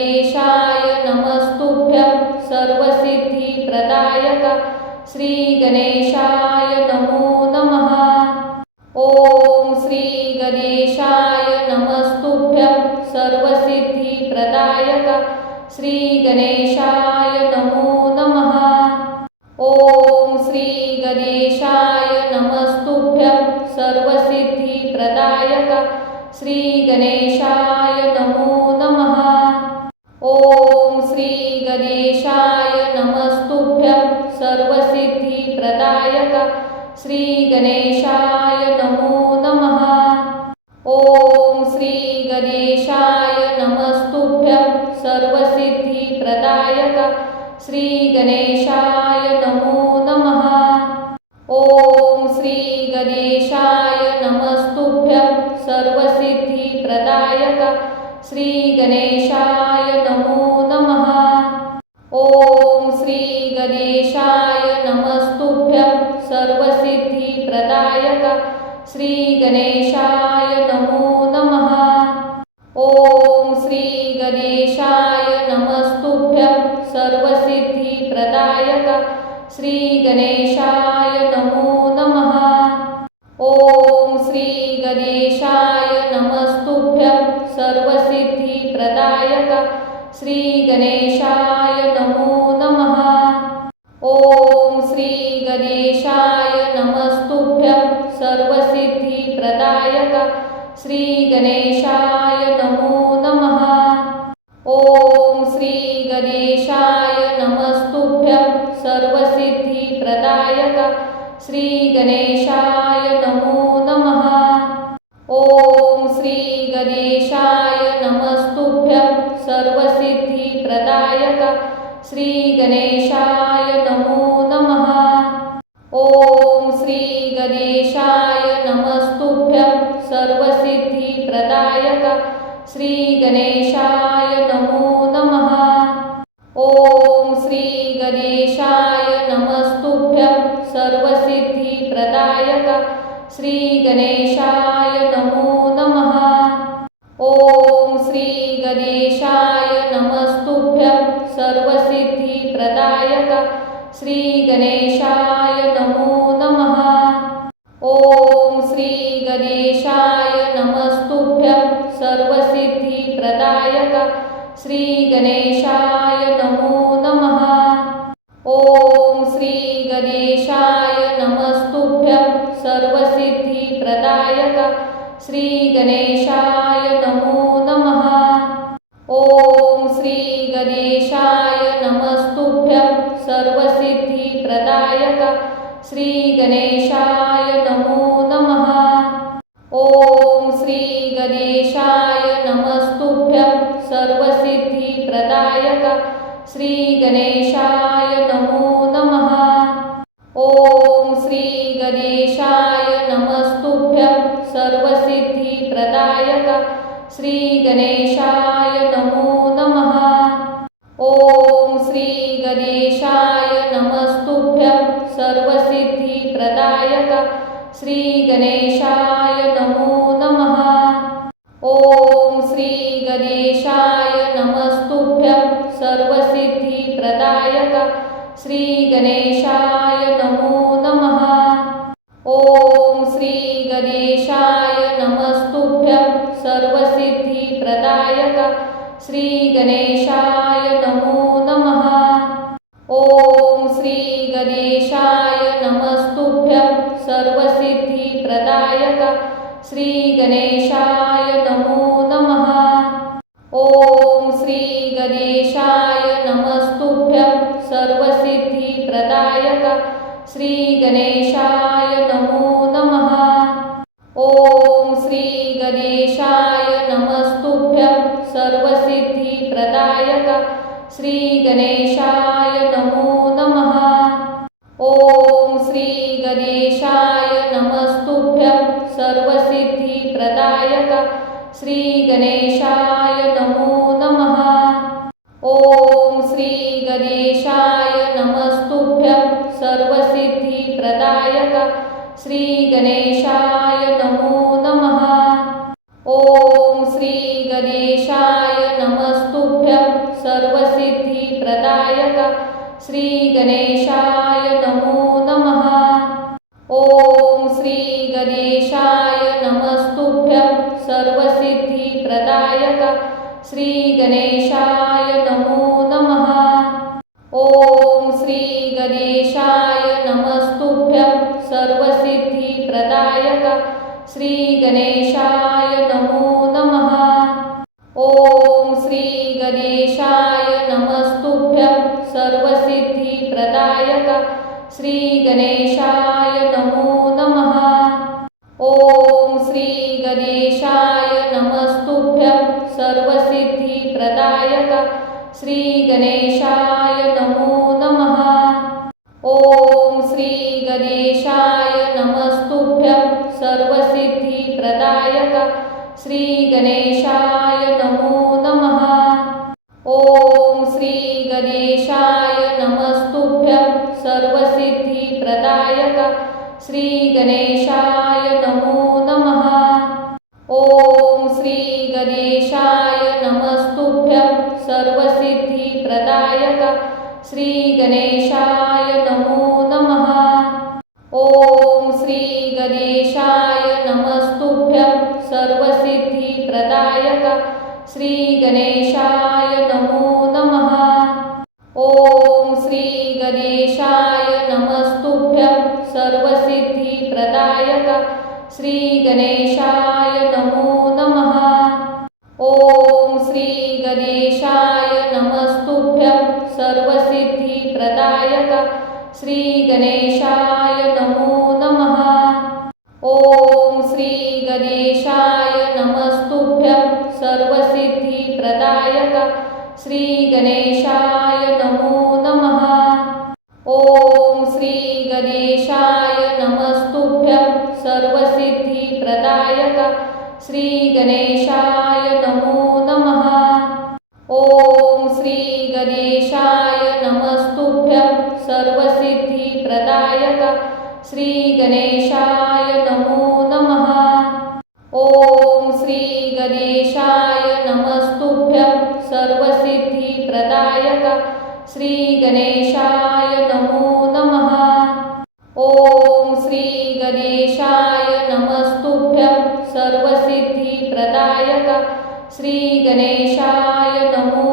गणेशाय नमस्तुभ्यं सर्वसिद्धिप्रदायक श्री गणेशाय नमो नमः। ओम श्री गणेशाय नमस्तुभ्यं सर्वसिद्धिप्रदायक श्री गणेशाय नमो नमः। ओम श्री गणेशाय नमस्तुभ्यं सर्वसिद्धिप्रदायक श्री गणेशाय नमो नमः। ओम श्री गणेशाय नमस्तुभ्यं सर्वसिद्धिप्रदायक श्री गणेशाय नमो नमः। ओम श्री गणेशाय नमस्तुभ्यं सर्वसिद्धिप्रदायक श्री गणेशाय नमो नमः। ओम श्री गणेशाय नमस्तुभ्यं सर्वसिद्धिप्रदायक श्री गणेशाय नमो नमः। ओम श्री गणेशाय नमस्तुभ्यं सर्वसिद्धिप्रदायक श्री गणेशाय नमो नमः। ओम श्री गणेशाय नमस्तुभ्यं सर्वसिद्धिप्रदायक श्री गणेशाय नमो नमः। ओम श्री गणेशाय नमस्तुभ्यं सर्वसिद्धिप्रदायक श्री गणेशाय नमो नमः। ओम श्री गणेशाय नमस्तुभ्यं सर्वसिद्धिप्रदायक श्री गणेशाय नमो नमः। ओम श्री गणेशाय नमस्तुभ्यं सर्वसिद्धिप्रदायक श्री गणेशाय नमो नमः। ओम श्री गणेशाय नमस्तुभ्यं सर्वसिद्धिप्रदायक श्री गणेशाय नमो नमः। ओम श्री गणेशाय नमस्तुभ्यं सर्वसिद्धिप्रदायक श्री गणेशाय नमो नमः। ओम श्री गणेशाय नमस्तुभ्यं सर्वसिद्धिप्रदायक श्री गणेशाय नमो नमः। ओम श्री गणेशाय नमस्तुभ्यं सर्वसिद्धिप्रदायक श्री गणेशाय नमो श्री गणेशाय नमो नमः। ओम श्री गणेशाय नमस्तुभ्यं सर्वसिद्धिप्रदायक श्री गणेशाय नमो नमः। ओम श्री गणेशाय नमस्तुभ्यं सर्वसिद्धिप्रदायक श्री गणेशाय नमो नमः। ओम श्री गणेशाय नमस्तुभ्यं सर्वसिद्धिप्रदायक श्री गणेशाय नमो नमः। ओम श्री गणेशाय नमस्तुभ्यं सर्वसिद्धिप्रदायक श्री गणेशाय नमो नमः। ओम श्री गणेशाय नमस्तुभ्यं सर्वसिद्धिप्रदायक श्री गणेशाय नमो नमः। ओम श्री गणेशाय नमस्तुभ्यं सर्वसिद्धिप्रदायक श्री गणेशाय नमो नमः। ओम श्री गणेशाय नमस्तुभ्यं सर्वसिद्धिप्रदायक श्री गणेशाय नमो नमः। ओम श्री गणेशाय नमस्तुभ्यं सर्वसिद्धिप्रदायक श्री गणेशाय नमो नमः। ओम श्री गणेशाय नमस्तुभ्यं सर्वसिद्धिप्रदायक श्री गणेशाय नमो नमः। ओम श्री गणेशाय नमस्तुभ्यं सर्वसिद्धिप्रदायक श्री गणेशाय नमो नमः। ओम श्री गणेशाय नमस्तुभ्यं सर्वसिद्धिप्रदायक श्री गणेशाय नमो नमः। ओम श्री गणेशाय नमस्तुभ्यं सर्वसिद्धिप्रदायक श्री गणेशाय नमो नमः। ओम श्री गणेशाय नमस्तुभ्यं सर्वसिद्धिप्रदायक श्री गणेशाय नमो नमः। ओम श्री गणेशाय नमस्तुभ्यं सर्वसिद्धिप्रदायक श्री गणेशाय नमो नमः। ओम श्री गणेशाय नमस्तुभ्यं सर्वसिद्धिप्रदायक श्री गणेशाय नमो नमः। ओम श्री गणेशाय नमस्तुभ्यं सर्वसिद्धिप्रदायक श्री गणेशाय नमो नमः। ओम श्री गणेशाय नमस्तुभ्यं सर्वसिद्धिप्रदायक श्री गणेशाय नमो नमः। ओम श्री गणेशाय नमस्तुभ्यं सर्वसिद्धिप्रदायक श्री गणेशाय नमो नमः। ओम श्री गणेशाय नमस्तुभ्यं सर्वसिद्धिप्रदायक श्री गणेशाय नमो नमः। ओम श्री गणेशाय नमस्तुभ्यं सर्वसिद्धिप्रदायक श्री गणेशाय नमो नमः। ओम श्री गणेशाय नमस्तुभ्यं सर्वसिद्धिप्रदायक श्री गणेशाय नमो नमः। ओम श्री गणेशाय नमस्तुभ्यं सर्वसिद्धिप्रदायक श्री गणेशाय नमो नमः। ओम श्री गणेशाय नमस्तुभ्यं सर्वसिद्धिप्रदायक श्री गणेशाय नमो नमः। ओम श्री गणेशाय नमस्तुभ्यं सर्वसिद्धिप्रदायक श्री गणेशाय नमो नमः। ओम श्री गणेशाय नमस्तुभ्यं सर्वसिद्धिप्रदायक श्री गणेशाय नमो नमः। ओम श्री गणेशाय नमस्तुभ्यं सर्वसिद्धिप्रदायक श्री गणेशाय नमो नमः। ओम श्री गणेशाय नमस्तुभ्यं सर्वसिद्धिप्रदायक श्री गणेशाय नमो नमः। ओम श्री गणेशाय नमस्तुभ्यं सर्वसिद्धिप्रदायक श्री गणेशाय नमो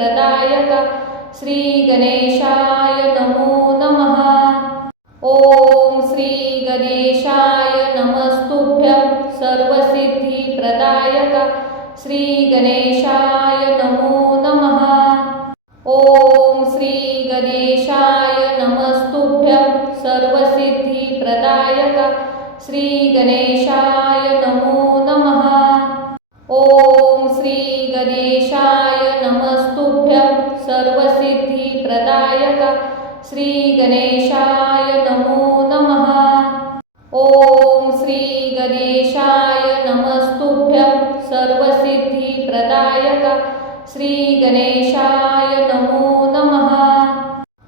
प्रदायक श्री गणेशाय नमो नमः। ओम श्री गणेशाय नमस्तुभ्यं सर्वसिद्धि प्रदायक श्री गणेशाय नमो नमः। ओम श्री गणेशाय नमस्तुभ्यं सर्वसिद्धि प्रदायक श्री गणेशाय नमो नमः। ओम श्री गणेशाय नमस्तुभ्यं सर्वसिद्धि प्रदायक श्री गणेशाय नमो नमः। ओम श्री गणेशाय नमस्तुभ्यं सर्वसिद्धि प्रदायक श्री गणेशाय नमो नमः।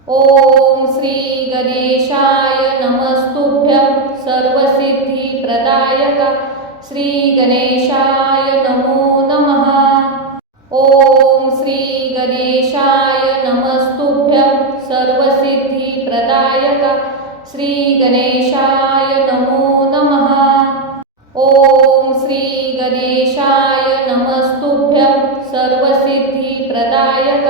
ओम श्री गणेशाय नमस्तुभ्यं सर्वसिद्धि प्रदायक श्री गणेशाय नमो नमः। ओम श्री गणेशाय नमस्तुभ्यं सर्वसिद्धि प्रदायक श्री गणेशाय नमो नमः। ओम श्री गणेशाय नमस्तुभ्यं सर्वसिद्धि प्रदायक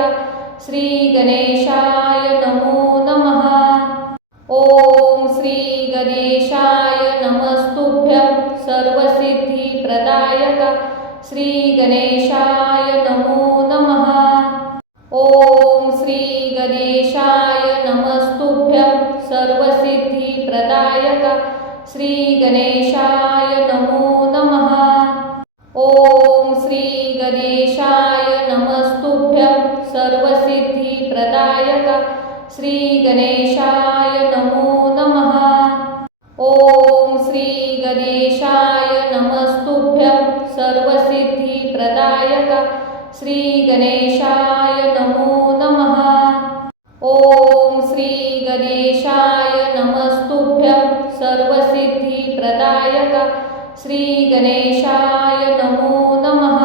श्री गणेशाय नमो नमः। ओम श्री गणेशाय नमस्तुभ्यं सर्वसिद्धि प्रदायक श्री गणेशाय नमो नमः। ओम श्री गणेशाय नमस्तुभ्यं सर्वसिद्धि प्रदायक श्री गणेशाय नमो नमः। ओम श्री गणेशाय नमस्तुभ्यं सर्वसिद्धि प्रदायक श्री गणेशाय नमो नमः। ओम श्री गणेशाय नमस्तुभ्यं सर्वसिद्धि प्रदायक श्री गणेशाय नमो नमः। ओम श्री गणेशाय नमस्तुभ्यं सर्वसिद्धि प्रदायक श्री गणेशाय नमो नमः।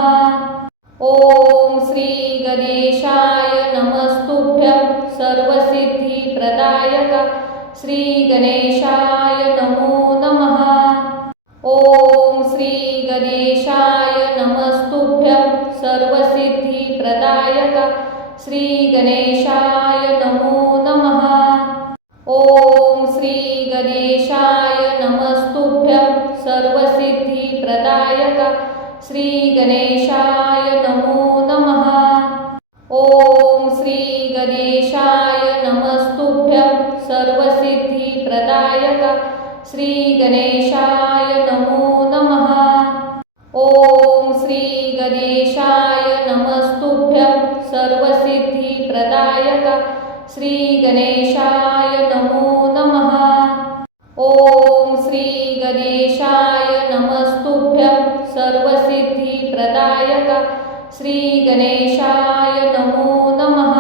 ओम श्री गणेशाय नमस्तुभ्यं सर्वसिद्धि प्रदायक श्री गणेशाय नमो नमः। ओम श्री गणेशाय नमस्तुभ्यं सर्वसिद्धि प्रदायक श्री गणेशाय नमो नमः। ओम श्री गणेशाय नमस्तुभ्यं सर्वसिद्धि प्रदायक श्री गणेशाय नमो नमः। ओम श्री गणेशाय नमस्तुभ्यं सर्वसिद्धि प्रदायक श्री गणेशाय नमो नमः। ओम श्री गणेशाय नमस्तुभ्यं सर्वसिद्धि प्रदायक श्री गणेशाय नमो नमः। ओम श्री गणेशाय नमस्तुभ्यं सर्वसिद्धि प्रदायक श्री गणेशाय नमो नमः।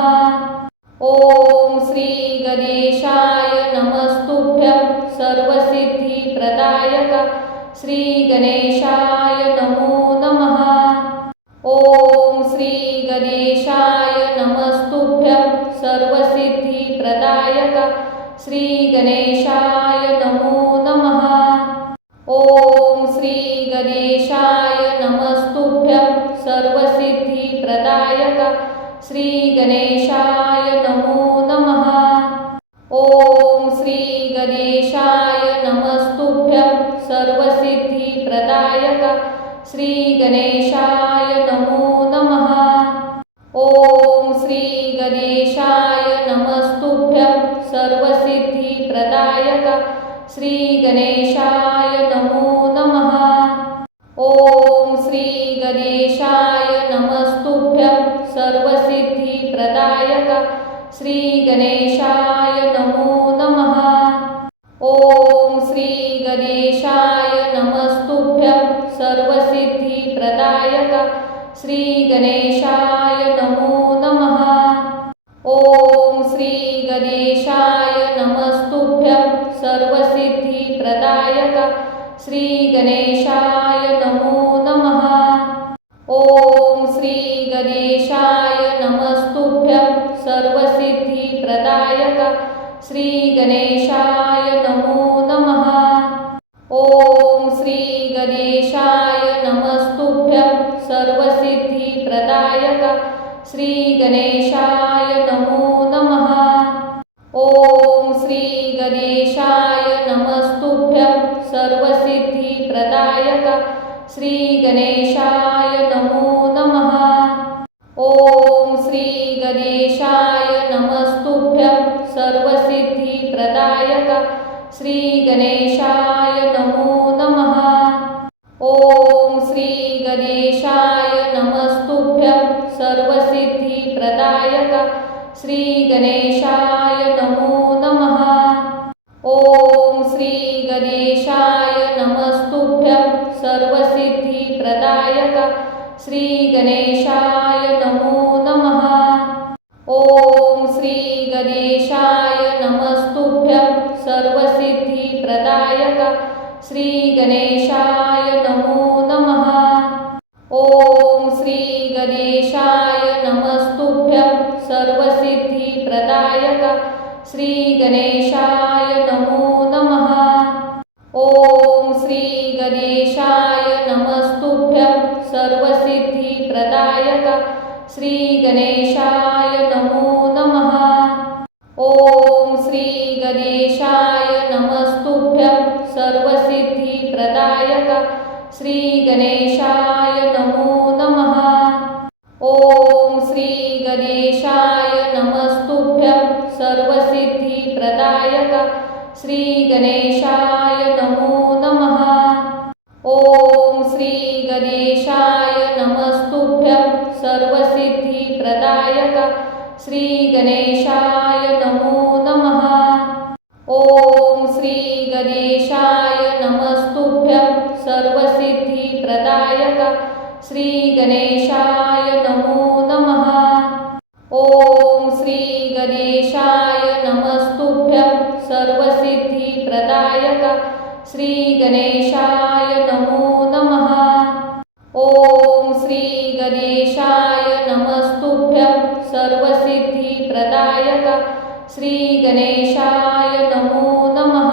ओम श्री गणेशाय नमस्तुभ्यं सर्वसिद्धि प्रदायक श्री गणेशाय नमो नमः। ओम श्री गणेशाय नमस्तुभ्यं सर्वसिद्धि प्रदायक श्री गणेशाय नमो नमः। ओम श्री गणेशाय नमस्तुभ्यं सर्वसिद्धि प्रदायक श्री गणेशाय नमो नमः। ओम श्री गणेशाय नमस्तुभ्यं सर्वसिद्धि प्रदायक श्री गणेशाय नमो नमः। ओम श्री गणेशाय नमस्तुभ्यं सर्वसिद्धि प्रदायक श्री गणेशाय नमो नमः। ओम श्री गणेशाय नमस्तुभ्यं सर्वसिद्धि प्रदायक श्री गणेशाय नमो नमः। ओम श्री गणेशाय नमस्तुभ्यं सर्वसिद्धि प्रदायक श्री गणेशाय नमो नमः। ओम श्री गणेशाय नमस्तुभ्यं सर्वसिद्धि प्रदायक श्री गणेशाय नमो नमः। ओम श्री गणेशाय नमस्तुभ्यं सर्वसिद्धि प्रदायक श्री गणेशाय नमो नमः। ओम श्री गणेशाय नमस्तुभ्यं सर्वसिद्धि प्रदायक श्री गणेशाय नमो नमः। ओम श्री गणेशाय नमस्तुभ्यं सर्वसिद्धिप्रदायक श्री गणेशाय नमो नमः। ओम श्री गणेशाय नमस्तुभ्यं सर्वसिद्धिप्रदायक श्री गणेशाय नमो नमः। ओम श्री गणेशाय नमस्तुभ्यं सर्वसिद्धिप्रदायक श्री गणेशाय नमो नमः। ओम श्री गणेशाय नमस्तुभ्यं सर्वसिद्धिप्रदायक श्री गणेशाय नमो नमः। ओम श्री गणेशाय नमस्तुभ्यं सर्वसिद्धिप्रदायक श्री गणेशाय नमो नमः। ओम श्री गणेशाय नमस्तुभ्यं सर्वसिद्धिप्रदायक श्री गणेशाय नमो नमः। ओम श्री गणेशाय नमस्तुभ्यं सर्वसिद्धिप्रदायक श्री गणेशाय नमो नमः। ओम श्री गणेशाय नमस्तुभ्यं सर्वसिद्धिप्रदायक श्री गणेशाय नमो नमः। ओम श्री गणेशाय नमस्तुभ्यं सर्वसिद्धिप्रदायक श्री गणेशाय नमो नमः। ओम श्री गणेशाय नमस्तुभ्यं सर्वसिद्धिप्रदायक श्री गणेशाय नमो नमः। ओम श्री गणेशाय नमस्तुभ्यं सर्वसिद्धिप्रदायक श्री गणेशाय नमो नमः। ओम श्री गणेशाय नमस्तुभ्यं सर्वसिद्धिप्रदायक श्री गणेशाय नमो नमः। ओम श्री गणेशाय नमस्तुभ्यं सर्वसिद्धिप्रदायक श्री गणेशाय नमो नमः।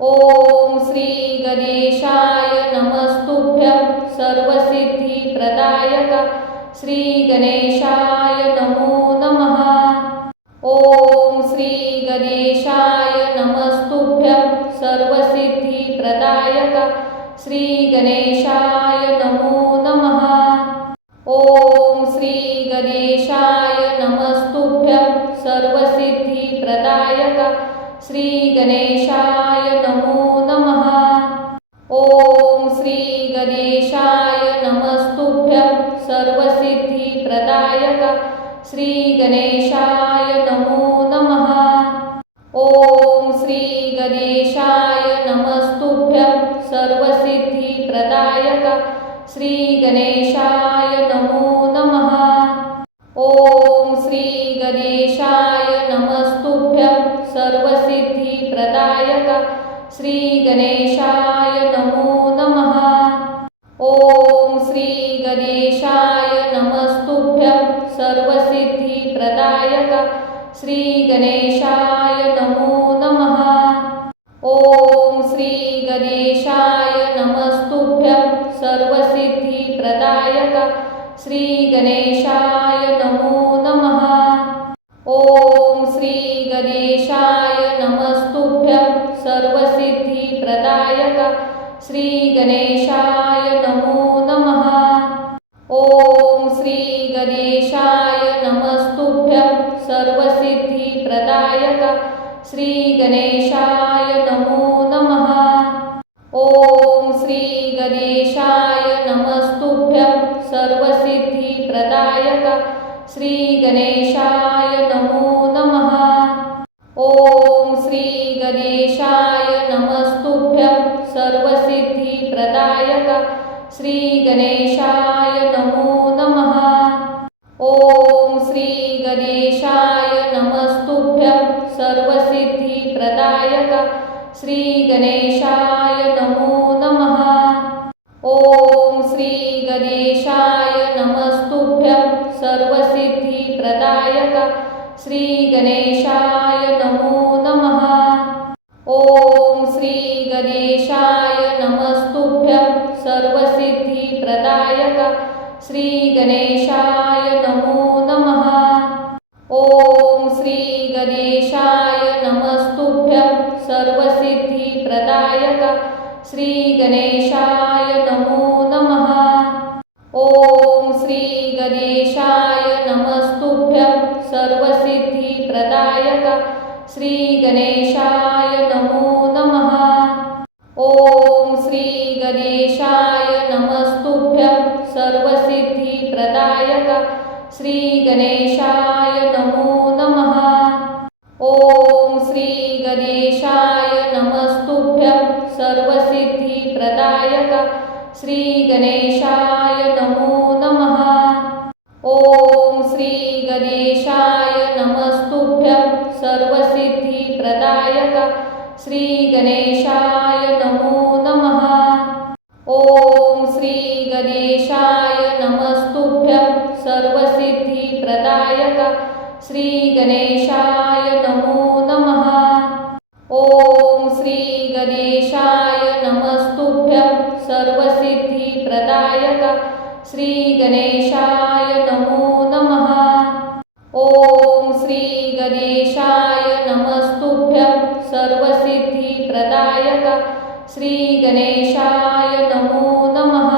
ओम श्री गणेशाय नमस्तुभ्यं सर्वसिद्धिप्रदायक श्री गणेशाय नमो नमः। ओम श्री गणेशाय नमस्तुभ्यं सर्वसिद्धिप्रदायक श्री गणेशाय नमो नमः। ओम श्री गणेशाय नमस्तुभ्यं सर्वसिद्धिप्रदायक श्री गणेशाय नमो नमः। ओम श्री गणेशाय नमस्तुभ्यं सर्वसिद्धिप्रदायक श्री गणेशाय नमो नमः। ओम श्री गणेशाय नमस्तुभ्यं सर्वसिद्धिप्रदायक श्री गणेशाय नमो नमः। ओम श्री गणेशाय नमस्तुभ्यं सर्वसिद्धिप्रदायक श्री गणेशाय नमो नमः। ओम श्री गणेशाय नमस्तुभ्यं सर्वसिद्धिप्रदायक श्री गणेशाय नमो नमः। ओम श्री गणेशाय नमस्तुभ्यं सर्वसिद्धिप्रदायक श्री गणेशाय नमो नमः। ओम श्री गणेशाय नमस्तुभ्यं सर्वसिद्धिप्रदायक श्री गणेशाय नमो नमः। ओम श्री गणेशाय नमस्तुभ्यं सर्वसिद्धिप्रदायक श्री गणेशाय नमो नमः। ओम श्री गणेशाय नमस्तुभ्यं सर्वसिद्धिप्रदायक श्री गणेशाय नमो नमः। ओम श्री गणेशाय नमस्तुभ्यं सर्वसिद्धिप्रदायक श्री गणेशाय नमो नमः। ओम श्री गणेशाय नमस्तुभ्यं सर्वसिद्धिप्रदायक श्री गणेशाय नमो नमः। ओम श्री गणेशाय नमस्तुभ्यं सर्वसिद्धिप्रदायक श्री गणेशाय नमो नमः। ओम श्री गणेशाय नमस्तुभ्यं सर्वसिद्धिप्रदायक श्री गणेशाय नमो गणेशाय नमस्तुभ्यं सर्वसिद्धिप्रदायक श्री गणेशाय नमो नमः। ओम श्री गणेशाय नमस्तुभ्यं सर्वसिद्धिप्रदायक श्री गणेशाय नमो नमः। ओम श्री गणेशाय नमस्तुभ्यं सर्वसिद्धिप्रदायक श्री गणेशाय नमो नमः। ओम श्री गणेशाय नमस्तुभ्यं सर्वसिद्धिप्रदायक श्री गणेशाय नमो नमः। ओम श्री गणेशाय नमस्तुभ्यं सर्वसिद्धिप्रदायक श्री गणेशाय नमो नमः। ओम श्री गणेशाय नमस्तुभ्यं सर्वसिद्धिप्रदायक श्री गणेशाय नमो नमः। ओम श्री गणेशाय नमस्तुभ्यं सर्वसिद्धिप्रदायक श्री गणेशाय नमो नमः।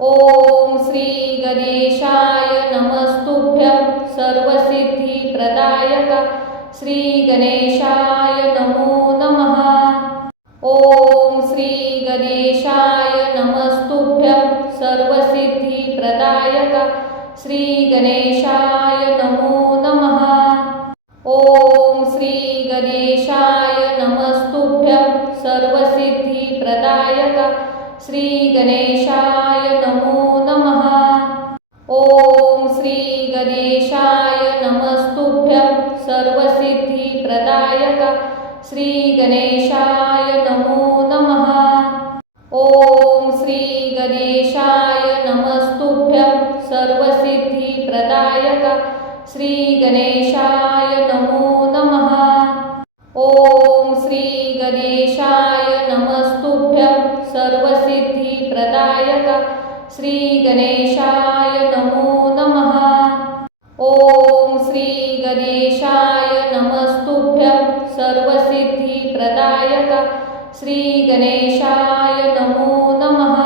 ओम श्री गणेशाय नमस्तुभ्यं सर्वसिद्धिप्रदायक श्री गणेशाय नमो नमः। ओम श्री गणेशाय नमस्तुभ्यं सर्वसिद्धिप्रदायक श्री गणेशाय नमो नमः। ओम श्री गणेशाय नमस्तुभ्यं सर्वसिद्धिप्रदायक श्री गणेशाय नमो नमः। ओम श्री गणेशाय नमस्तुभ्यं सर्वसिद्धिप्रदायक श्री गणेशाय नमो नमः। ओम श्री गणेशाय नमस्तुभ्यं सर्वसिद्धिप्रदायक श्री गणेशाय नमो नमः। ओम श्री गणेशाय नमस्तुभ्यं सर्वसिद्धिप्रदायक श्री गणेशाय नमो नमः। ओम श्री गणेशाय नमस्तुभ्यं सर्वसिद्धिप्रदायक श्री गणेशाय नमो नमः।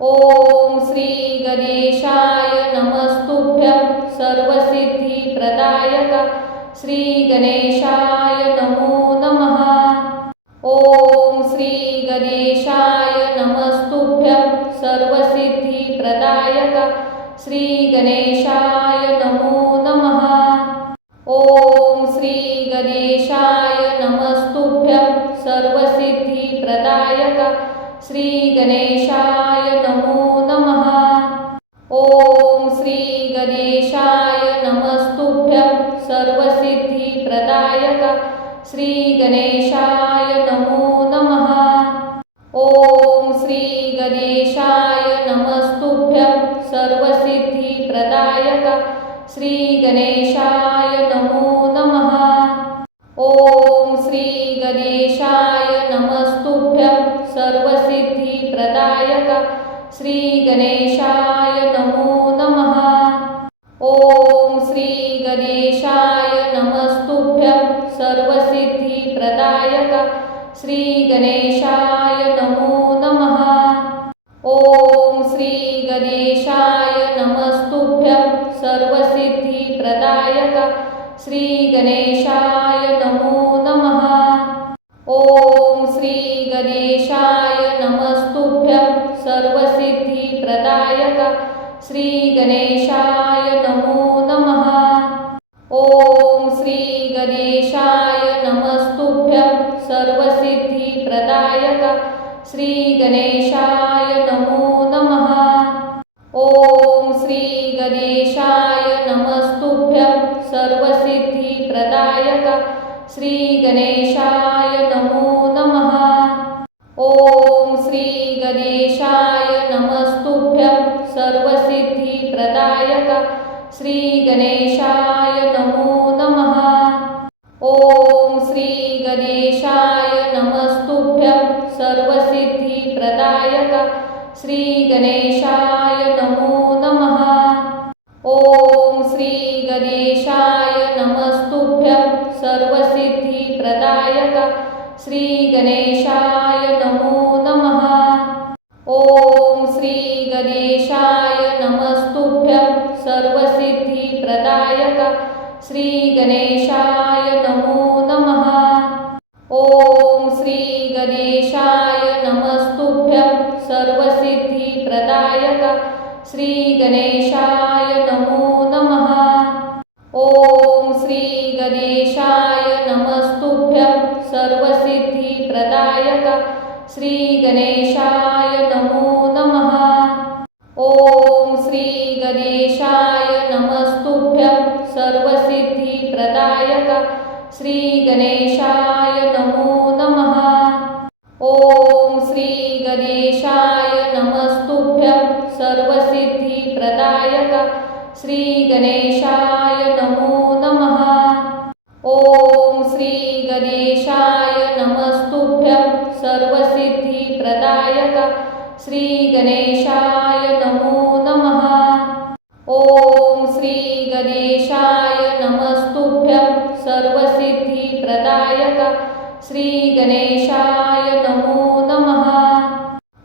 ओम श्री गणेशाय नमस्तुभ्यं सर्वसिद्धिप्रदायक श्री गणेशाय नमो नमः। ओम श्री गणेशाय नमस्तुभ्यं सर्वसिद्धिप्रदायक श्री गणेशाय नमो नमः। ओम श्री गणेशाय नमस्तुभ्यं सर्वसिद्धिप्रदायक श्री गणेशाय नमो नमः। ओम श्री गणेशाय नमस्तुभ्यं सर्वसिद्धिप्रदायक श्री गणेशाय नमो नमः। ओम श्री गणेशाय नमस्तुभ्यं सर्वसिद्धिप्रदायक श्री गणेशाय नमो नमः। ओम श्री गणेशाय नमस्तुभ्यं सर्वसिद्धिप्रदायक श्री गणेशाय नमो नमः। ओम श्री गणेशाय नमस्तुभ्यं सर्वसिद्धिप्रदायक श्री गणेशाय नमो नमः। ओम श्री गणेशाय नमस्तुभ्यं सर्वसिद्धिप्रदायक श्री गणेशाय नमो नमः। ओम श्री गणेशाय नमस्तुभ्यं सर्वसिद्धिप्रदायक श्री गणेशाय नमो नमः। ओम श्री गणेशाय नमस्तुभ्यं सर्वसिद्धिप्रदायक श्री गणेशाय नमो नमः। ओम श्री गणेशाय नमस्तुभ्यं सर्वसिद्धिप्रदायक श्री गणेशाय नमो नमः। ओम श्री गणेशाय नमस्तुभ्यं सर्वसिद्धिप्रदायक श्री गणेशाय नमो नमः। ओम श्री गणेशाय नमस्तुभ्यं सर्वसिद्धिप्रदायक श्री गणेशाय नमो नमः। ओम श्री गणेशाय नमस्तुभ्यं सर्वसिद्धिप्रदायक श्री गणेशाय नमो नमः। ओम श्री गणेशाय नमस्तुभ्यं सर्व श्री गणेशाय नमो नमः। ओम श्री गणेशाय नमस्तुभ्यं सर्वसिद्धिप्रदायक श्री गणेशाय नमो नमः। ओम श्री गणेशाय नमस्तुभ्यं सर्वसिद्धिप्रदायक श्री गणेशाय नमो नमः। ओम श्री गणेशाय नमस्तुभ्यं सर्वसिद्धिप्रदायक श्री गणेशाय नमो नमः। ओम श्री गणेशाय नमस्तुभ्यं सर्वसिद्धिप्रदायक श्री गणेशाय नमो नमः। ओम श्री गणेशाय नमस्तुभ्यं सर्वसिद्धिप्रदायक श्री गणेशाय नमो नमः। ओम श्री गणेशाय नमस्तुभ्यं सर्वसिद्धिप्रदायक श्री गणेशाय नमो नमः।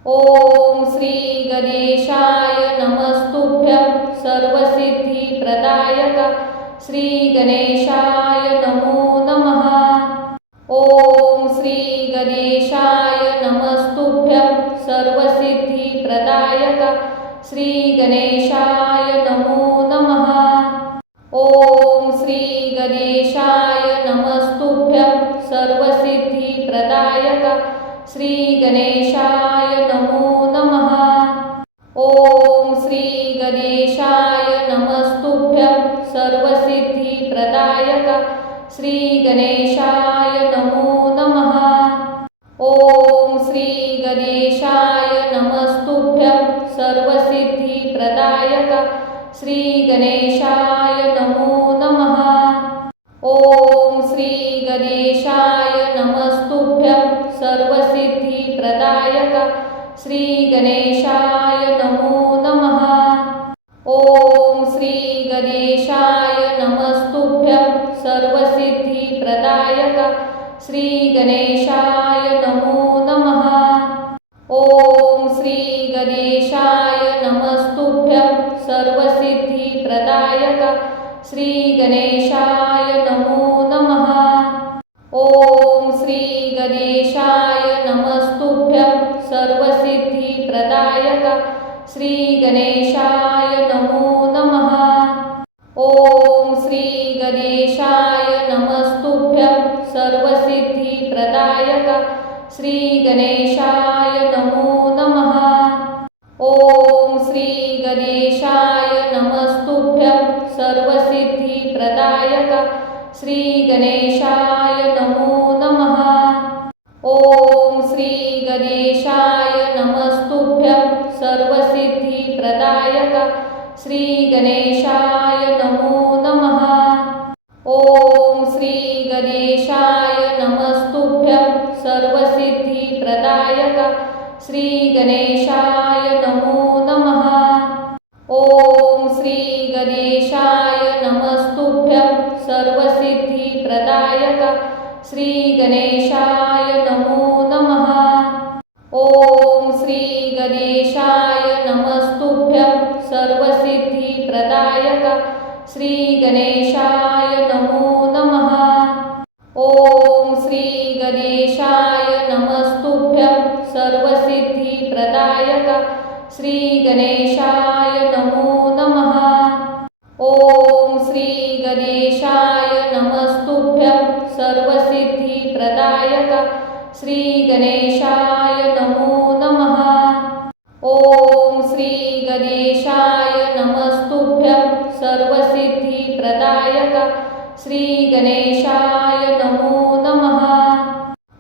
ओम श्री गणेशाय नमस्तुभ्यं सर्वसिद्धिप्रदायक श्री गणेशाय नमो नमः। ओम श्री गणेशाय नमस्तुभ्यं सर्वसिद्धिप्रदायक श्री गणेशाय नमो नमः। ओम श्री गणेशाय नमस्तुभ्यं सर्वसिद्धिप्रदायक श्री गणेशाय नमो नमः। ओम श्री गणेशाय नमस्तुभ्यं सर्वसिद्धिप्रदायक श्री गणेशाय नमो नमः। ओम श्री गणेशाय नमस्तुभ्यं सर्वसिद्धिप्रदायक श्री गणेशाय नमो नमः। ओम श्री गणेशाय नमस्तुभ्यं सर्वसिद्धिप्रदायक श्री गणेशाय नमो नमः। ओम श्री गणेशाय नमस्तुभ्यं सर्वसिद्धिप्रदायक श्री गणेशाय नमो नमः। ओम श्री गणेशाय नमस्तुभ्यं सर्वसिद्धिप्रदायक श्री गणेशाय नमो नमः। ओम श्री गणेशाय नमस्तुभ्यं सर्वसिद्धिप्रदायक श्री गणेशाय नमो नमः। ओम श्री गणेशाय नमस्तुभ्यं सर्वसिद्धिप्रदायक श्री गणेशाय नमो नमः। ओम श्री गणेशाय नमस्तुभ्यं सर्वसिद्धिप्रदायक श्री गणेशाय नमो नमः। ओम श्री गणेशाय नमस्तुभ्यं सर्वसिद्धिप्रदायक श्री गणेशाय नमो नमः। ओम श्री गणेशाय नमस्तुभ्यं सर्वसिद्धिप्रदायक श्री गणेशाय नमो नमः। ओम श्री गणेशाय नमस्तुभ्यं सर्वसिद्धिप्रदायक श्री गणेशाय नमो नमः। ओम श्री गणेशाय नमस्तुभ्यं सर्वसिद्धिप्रदायक श्री गणेशाय नमो नमः। ओम श्री गणेशाय नमस्तुभ्यं सर्वसिद्धिप्रदायक श्री गणेशाय नमो नमः। ओम श्री गणेशाय नमस्तुभ्यं सर्वसिद्धिप्रदायक श्री गणेशाय नमो नमः। ओम श्री गणेशाय नमस्तुभ्यं सर्वसिद्धिप्रदायक श्री गणेशाय नमो नमः।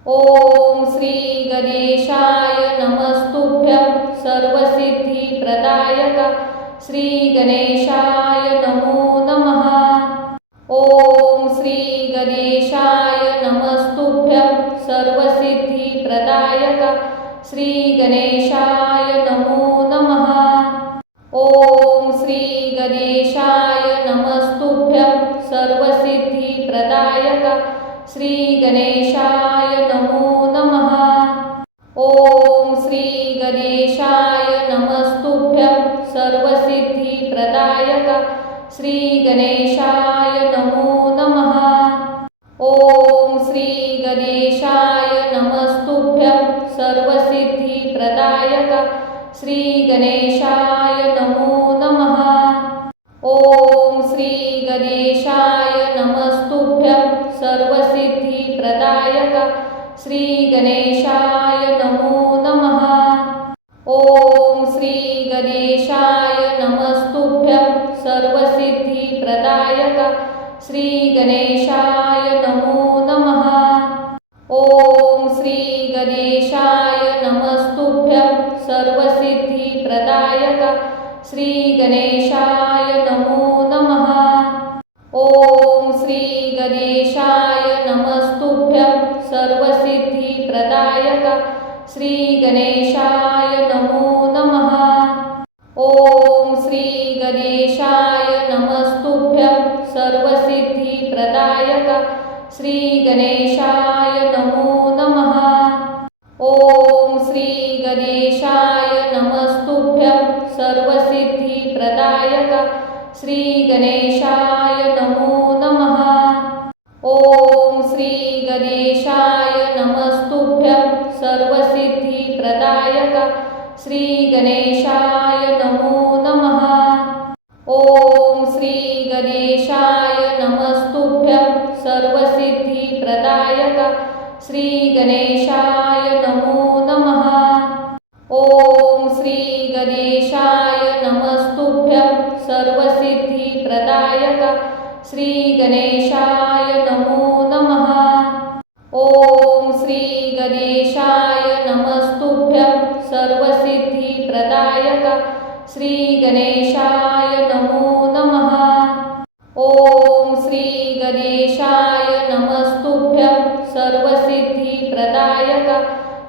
ओम श्री गणेशाय नमस्तुभ्यं सर्वसिद्धिप्रदायक श्री गणेशाय नमो नमः। ओम श्री गणेशाय नमस्तुभ्यं सर्वसिद्धिप्रदायक श्री गणेशाय नमो नमः। ओम श्री गणेशाय नमस्तुभ्यं सर्वसिद्धिप्रदायक श्री गणेशाय नमो नमः। ओम श्री गणेशाय नमस्तुभ्यं सर्वसिद्धिप्रदायक श्री गणेशाय नमो नमः। ओम श्री गणेशाय नमस्तुभ्यं सर्वसिद्धिप्रदायक श्री गणेशाय नमो नमः। ओम श्री गणेशाय नमस्तुभ्यं सर्वसिद्धिप्रदायक श्री गणेशाय नमो नमः। ओम श्री गणेशाय नमस्तुभ्यं सर्वसिद्धिप्रदायक श्री गणेशाय नमो नमः। ओम श्री गणेशाय नमस्तुभ्यं सर्वसिद्धिप्रदायक श्री गणेशाय नमो नमः। ओम श्री गणेशाय नमस्तुभ्यं सर्वसिद्धिप्रदायक श्री गणेशाय नमो नमः। ओम श्री गणेशाय नमस्तुभ्यं सर्वसिद्धिप्रदायक श्री गणेशाय नमो नमः। ओम श्री गणेशाय नमस्तुभ्यं सर्वसिद्धिप्रदायक श्री गणेशाय नमो नमः। ओम श्री गणेशाय नमस्तुभ्यं सर्वसिद्धिप्रदायक श्री गणेशाय नमो नमः। ओम श्री गणेशाय नमस्तुभ्यं सर्वसिद्धिप्रदायक श्री गणेशाय नमो नमः। ओम श्री गणेशाय नमस्तुभ्यं सर्वसिद्धिप्रदायक श्री गणेशाय नमो नमः। ओम श्री गणेशाय नमस्तुभ्यं सर्वसिद्धिप्रदायक श्री गणेशाय नमो नमः। ओम श्री गणेशाय नमस्तुभ्यं सर्वसिद्धिप्रदायक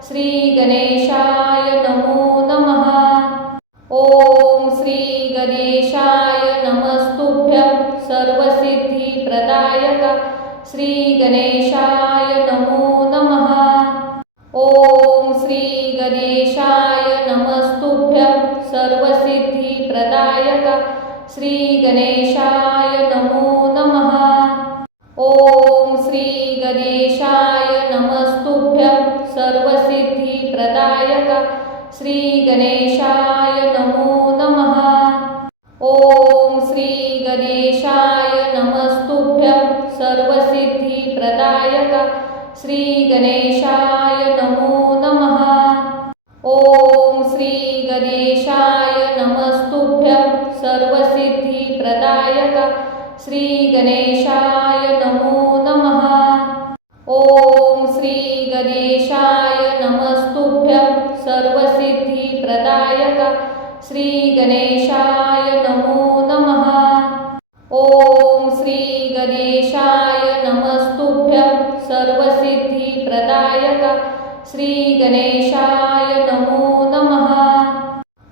श्री गणेशाय नमो नमः। ओम श्री गणेशाय नमस्तुभ्यं सर्वसिद्धिप्रदायक श्री गणेशाय नमो नमः। ओम श्री गणेशाय नमस्तुभ्यं सर्वसिद्धिप्रदायक श्री गणेशाय नमो नमः। ओम श्री गणेशाय नमस्तुभ्यं सर्वसिद्धिप्रदायक श्री गणेशाय नमो नमः। ओम श्री गणेशाय नमस्तुभ्यं सर्वसिद्धिप्रदायक श्री गणेशाय नमो नमः। ओम श्री गणेशाय नमस्तुभ्यं सर्वसिद्धिप्रदायक श्री गणेशाय नमो नमः। ओम श्री गणेशाय नमस्तुभ्यं सर्वसिद्धिप्रदायक श्री गणेशाय नमो नमः। ओम श्री गणेशाय नमस्तुभ्यं सर्वसिद्धिप्रदायक श्री गणेशाय नमो नमः।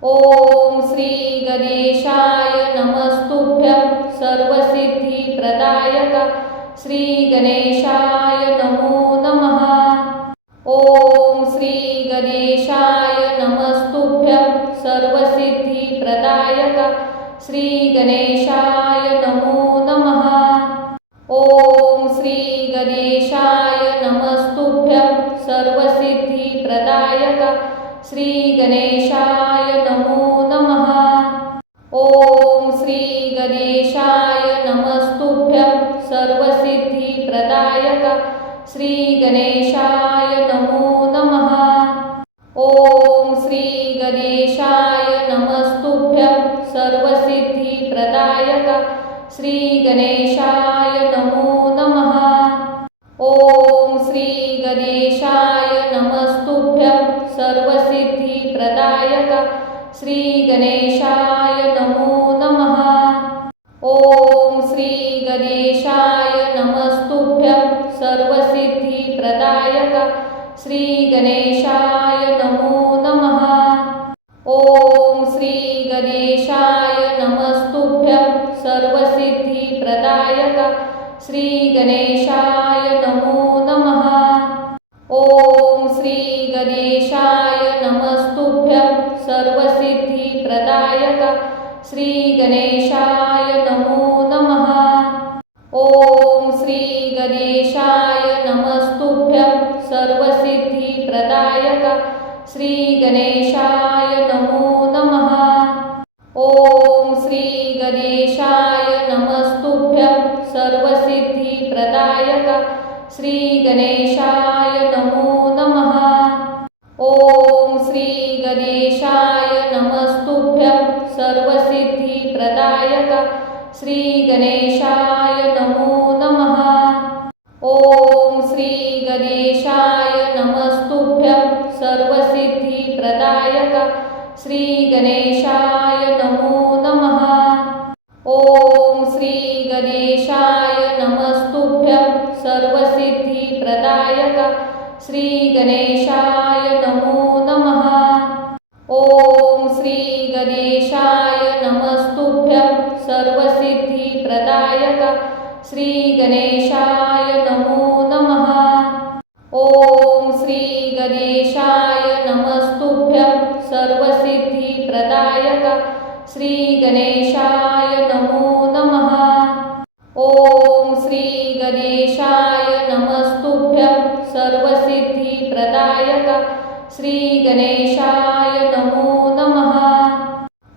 ओम श्री गणेशाय नमस्तुभ्यं सर्वसिद्धिप्रदायक श्री गणेशाय नमो नमः। ओम श्री गणेशाय नमस्तुभ्यं सर्वसिद्धिप्रदायक श्री गणेशाय नमो नमः। ओम श्री गणेशाय नमस्तुभ्यं सर्वसिद्धिप्रदायक श्री गणेशाय नमो नमः। ओम श्री गणेशाय नमस्तुभ्यं सर्वसिद्धिप्रदायक श्री गणेशाय नमो नमः। ओम श्री गणेशाय नमस्तुभ्यं सर्वसिद्धिप्रदायक श्री गणेशाय नमो नमः। ओम श्री गणेशाय नमस्तुभ्यं सर्वसिद्धिप्रदायक श्री गणेशाय नमो नमः। ओम श्री गणेशाय नमस्तुभ्यं सर्वसिद्धिप्रदायक श्री गणेशाय नमो नमः। ओम श्री गणेशाय नमस्तुभ्यं सर्वसिद्धिप्रदायक श्री गणेशाय नमो नमः। ओम श्री गणेशाय नमस्तुभ्यं सर्वसिद्धिप्रदायक श्री गणेशाय नमो नमः। ओम श्री गणेशाय नमस्तुभ्यं सर्वसिद्धिप्रदायक श्री गणेशाय नमो नमः। ओम श्री गणेशाय नमस्तुभ्यं सर्वसिद्धिप्रदायक श्री गणेशाय नमो नमः। ओम श्री गणेशाय नमस्तुभ्यं सर्वसिद्धिप्रदायक श्री गणेशाय नमो नमः। ओम श्री गणेशाय नमस्तुभ्यं सर्वसिद्धिप्रदायक श्री गणेशाय नमो नमः। ओम श्री गणेशाय नमस्तुभ्यं सर्वसिद्धिप्रदायक श्री गणेशाय नमो नमः। ओम श्री गणेशाय नमस्तुभ्यं सर्वसिद्धिप्रदायक श्री गणेशाय नमो नमः। ओम श्री गणेशाय नमस्तुभ्यं सर्वसिद्धिप्रदायक श्री गणेशाय नमो नमः। ओम श्री गणेशाय नमस्तुभ्यं सर्वसिद्धिप्रदायक श्री गणेशाय नमो नमः।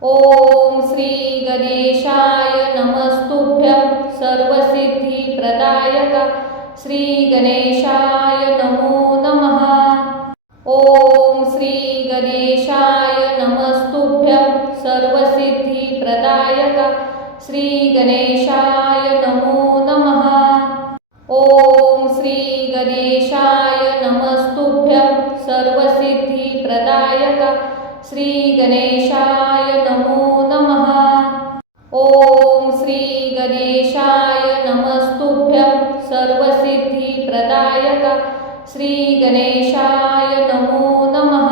ओम श्री गणेशाय नमस्तुभ्यं सर्वसिद्धिप्रदायक श्री गणेशाय नमो नमः। ओम श्री गणेशाय नमस्तुभ्यं सर्वसिद्धिप्रदायक श्री गणेशाय नमो नमः। ओम श्री गणेशाय नमस्तुभ्यं सर्वसिद्धिप्रदायक श्री गणेशाय नमो नमः। ओम श्री गणेशाय नमस्तुभ्यं सर्वसिद्धिप्रदायक श्री गणेशाय नमो नमः।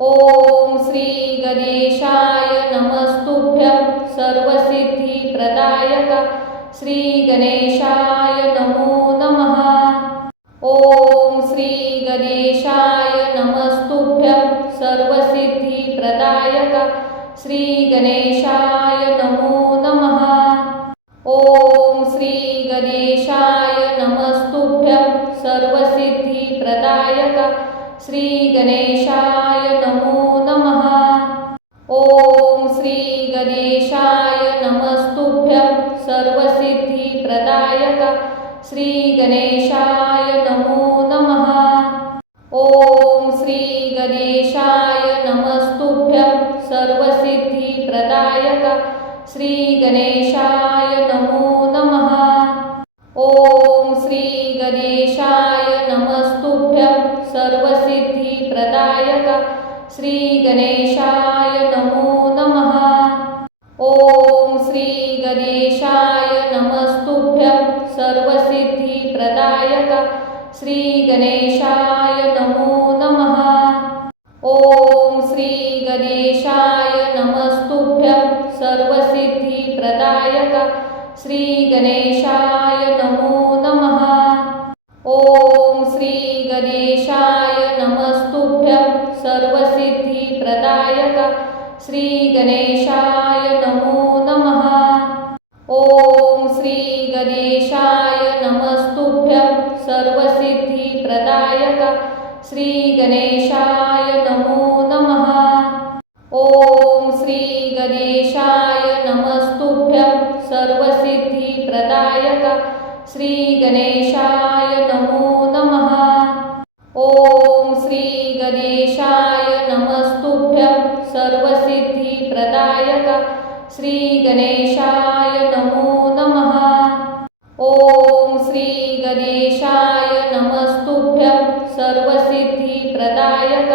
ओम श्री गणेशाय नमस्तुभ्यं सर्वसिद्धिप्रदायक श्री गणेशाय नमो नमः। ओम श्री गणेशाय नमस्तुभ्यं सर्वसिद्धिप्रदायक श्री गणेशाय नमो नमः। ओम श्री गणेशाय नमस्तुभ्यं सर्वसिद्धिप्रदायक श्री गणेशाय नमो नमः। ओम श्री गणेशाय नमस्तुभ्यं सर्वसिद्धिप्रदायक श्री गणेशाय नमो नमः। ओम श्री गणेशाय नमस्तुभ्यं सर्वसिद्धिप्रदायक श्री गणेशाय नमो नमः। ओम श्री गणेशाय नमस्तुभ्यं सर्वसिद्धिप्रदायक श्री गणेशाय नमो नमः। ओम श्री गणेशाय नमस्तुभ्यं सर्वसिद्धिप्रदायक श्री गणेशाय नमो नमः। ओम श्री गणेशाय नमस्तुभ्यं सर्वसिद्धिप्रदायक श्री गणेशाय नमो नमः। ओम श्री गणेशाय नमस्तुभ्यं सर्वसिद्धिप्रदायक श्री गणेशाय नमो नमः। ओम श्री गणेशाय नमस्तुभ्यं सर्वसिद्धिप्रदायक श्री गणेशाय नमो नमः। ओम श्री गणेशाय नमस्तुभ्यं सर्वसिद्धिप्रदायक श्री गणेशाय नमो नमः। ओम श्री गणेशाय नमस्तुभ्यं सर्वसिद्धिप्रदायक श्री गणेशाय नमो नमः। ओम श्री गणेशाय नमस्तुभ्यं सर्वसिद्धिप्रदायक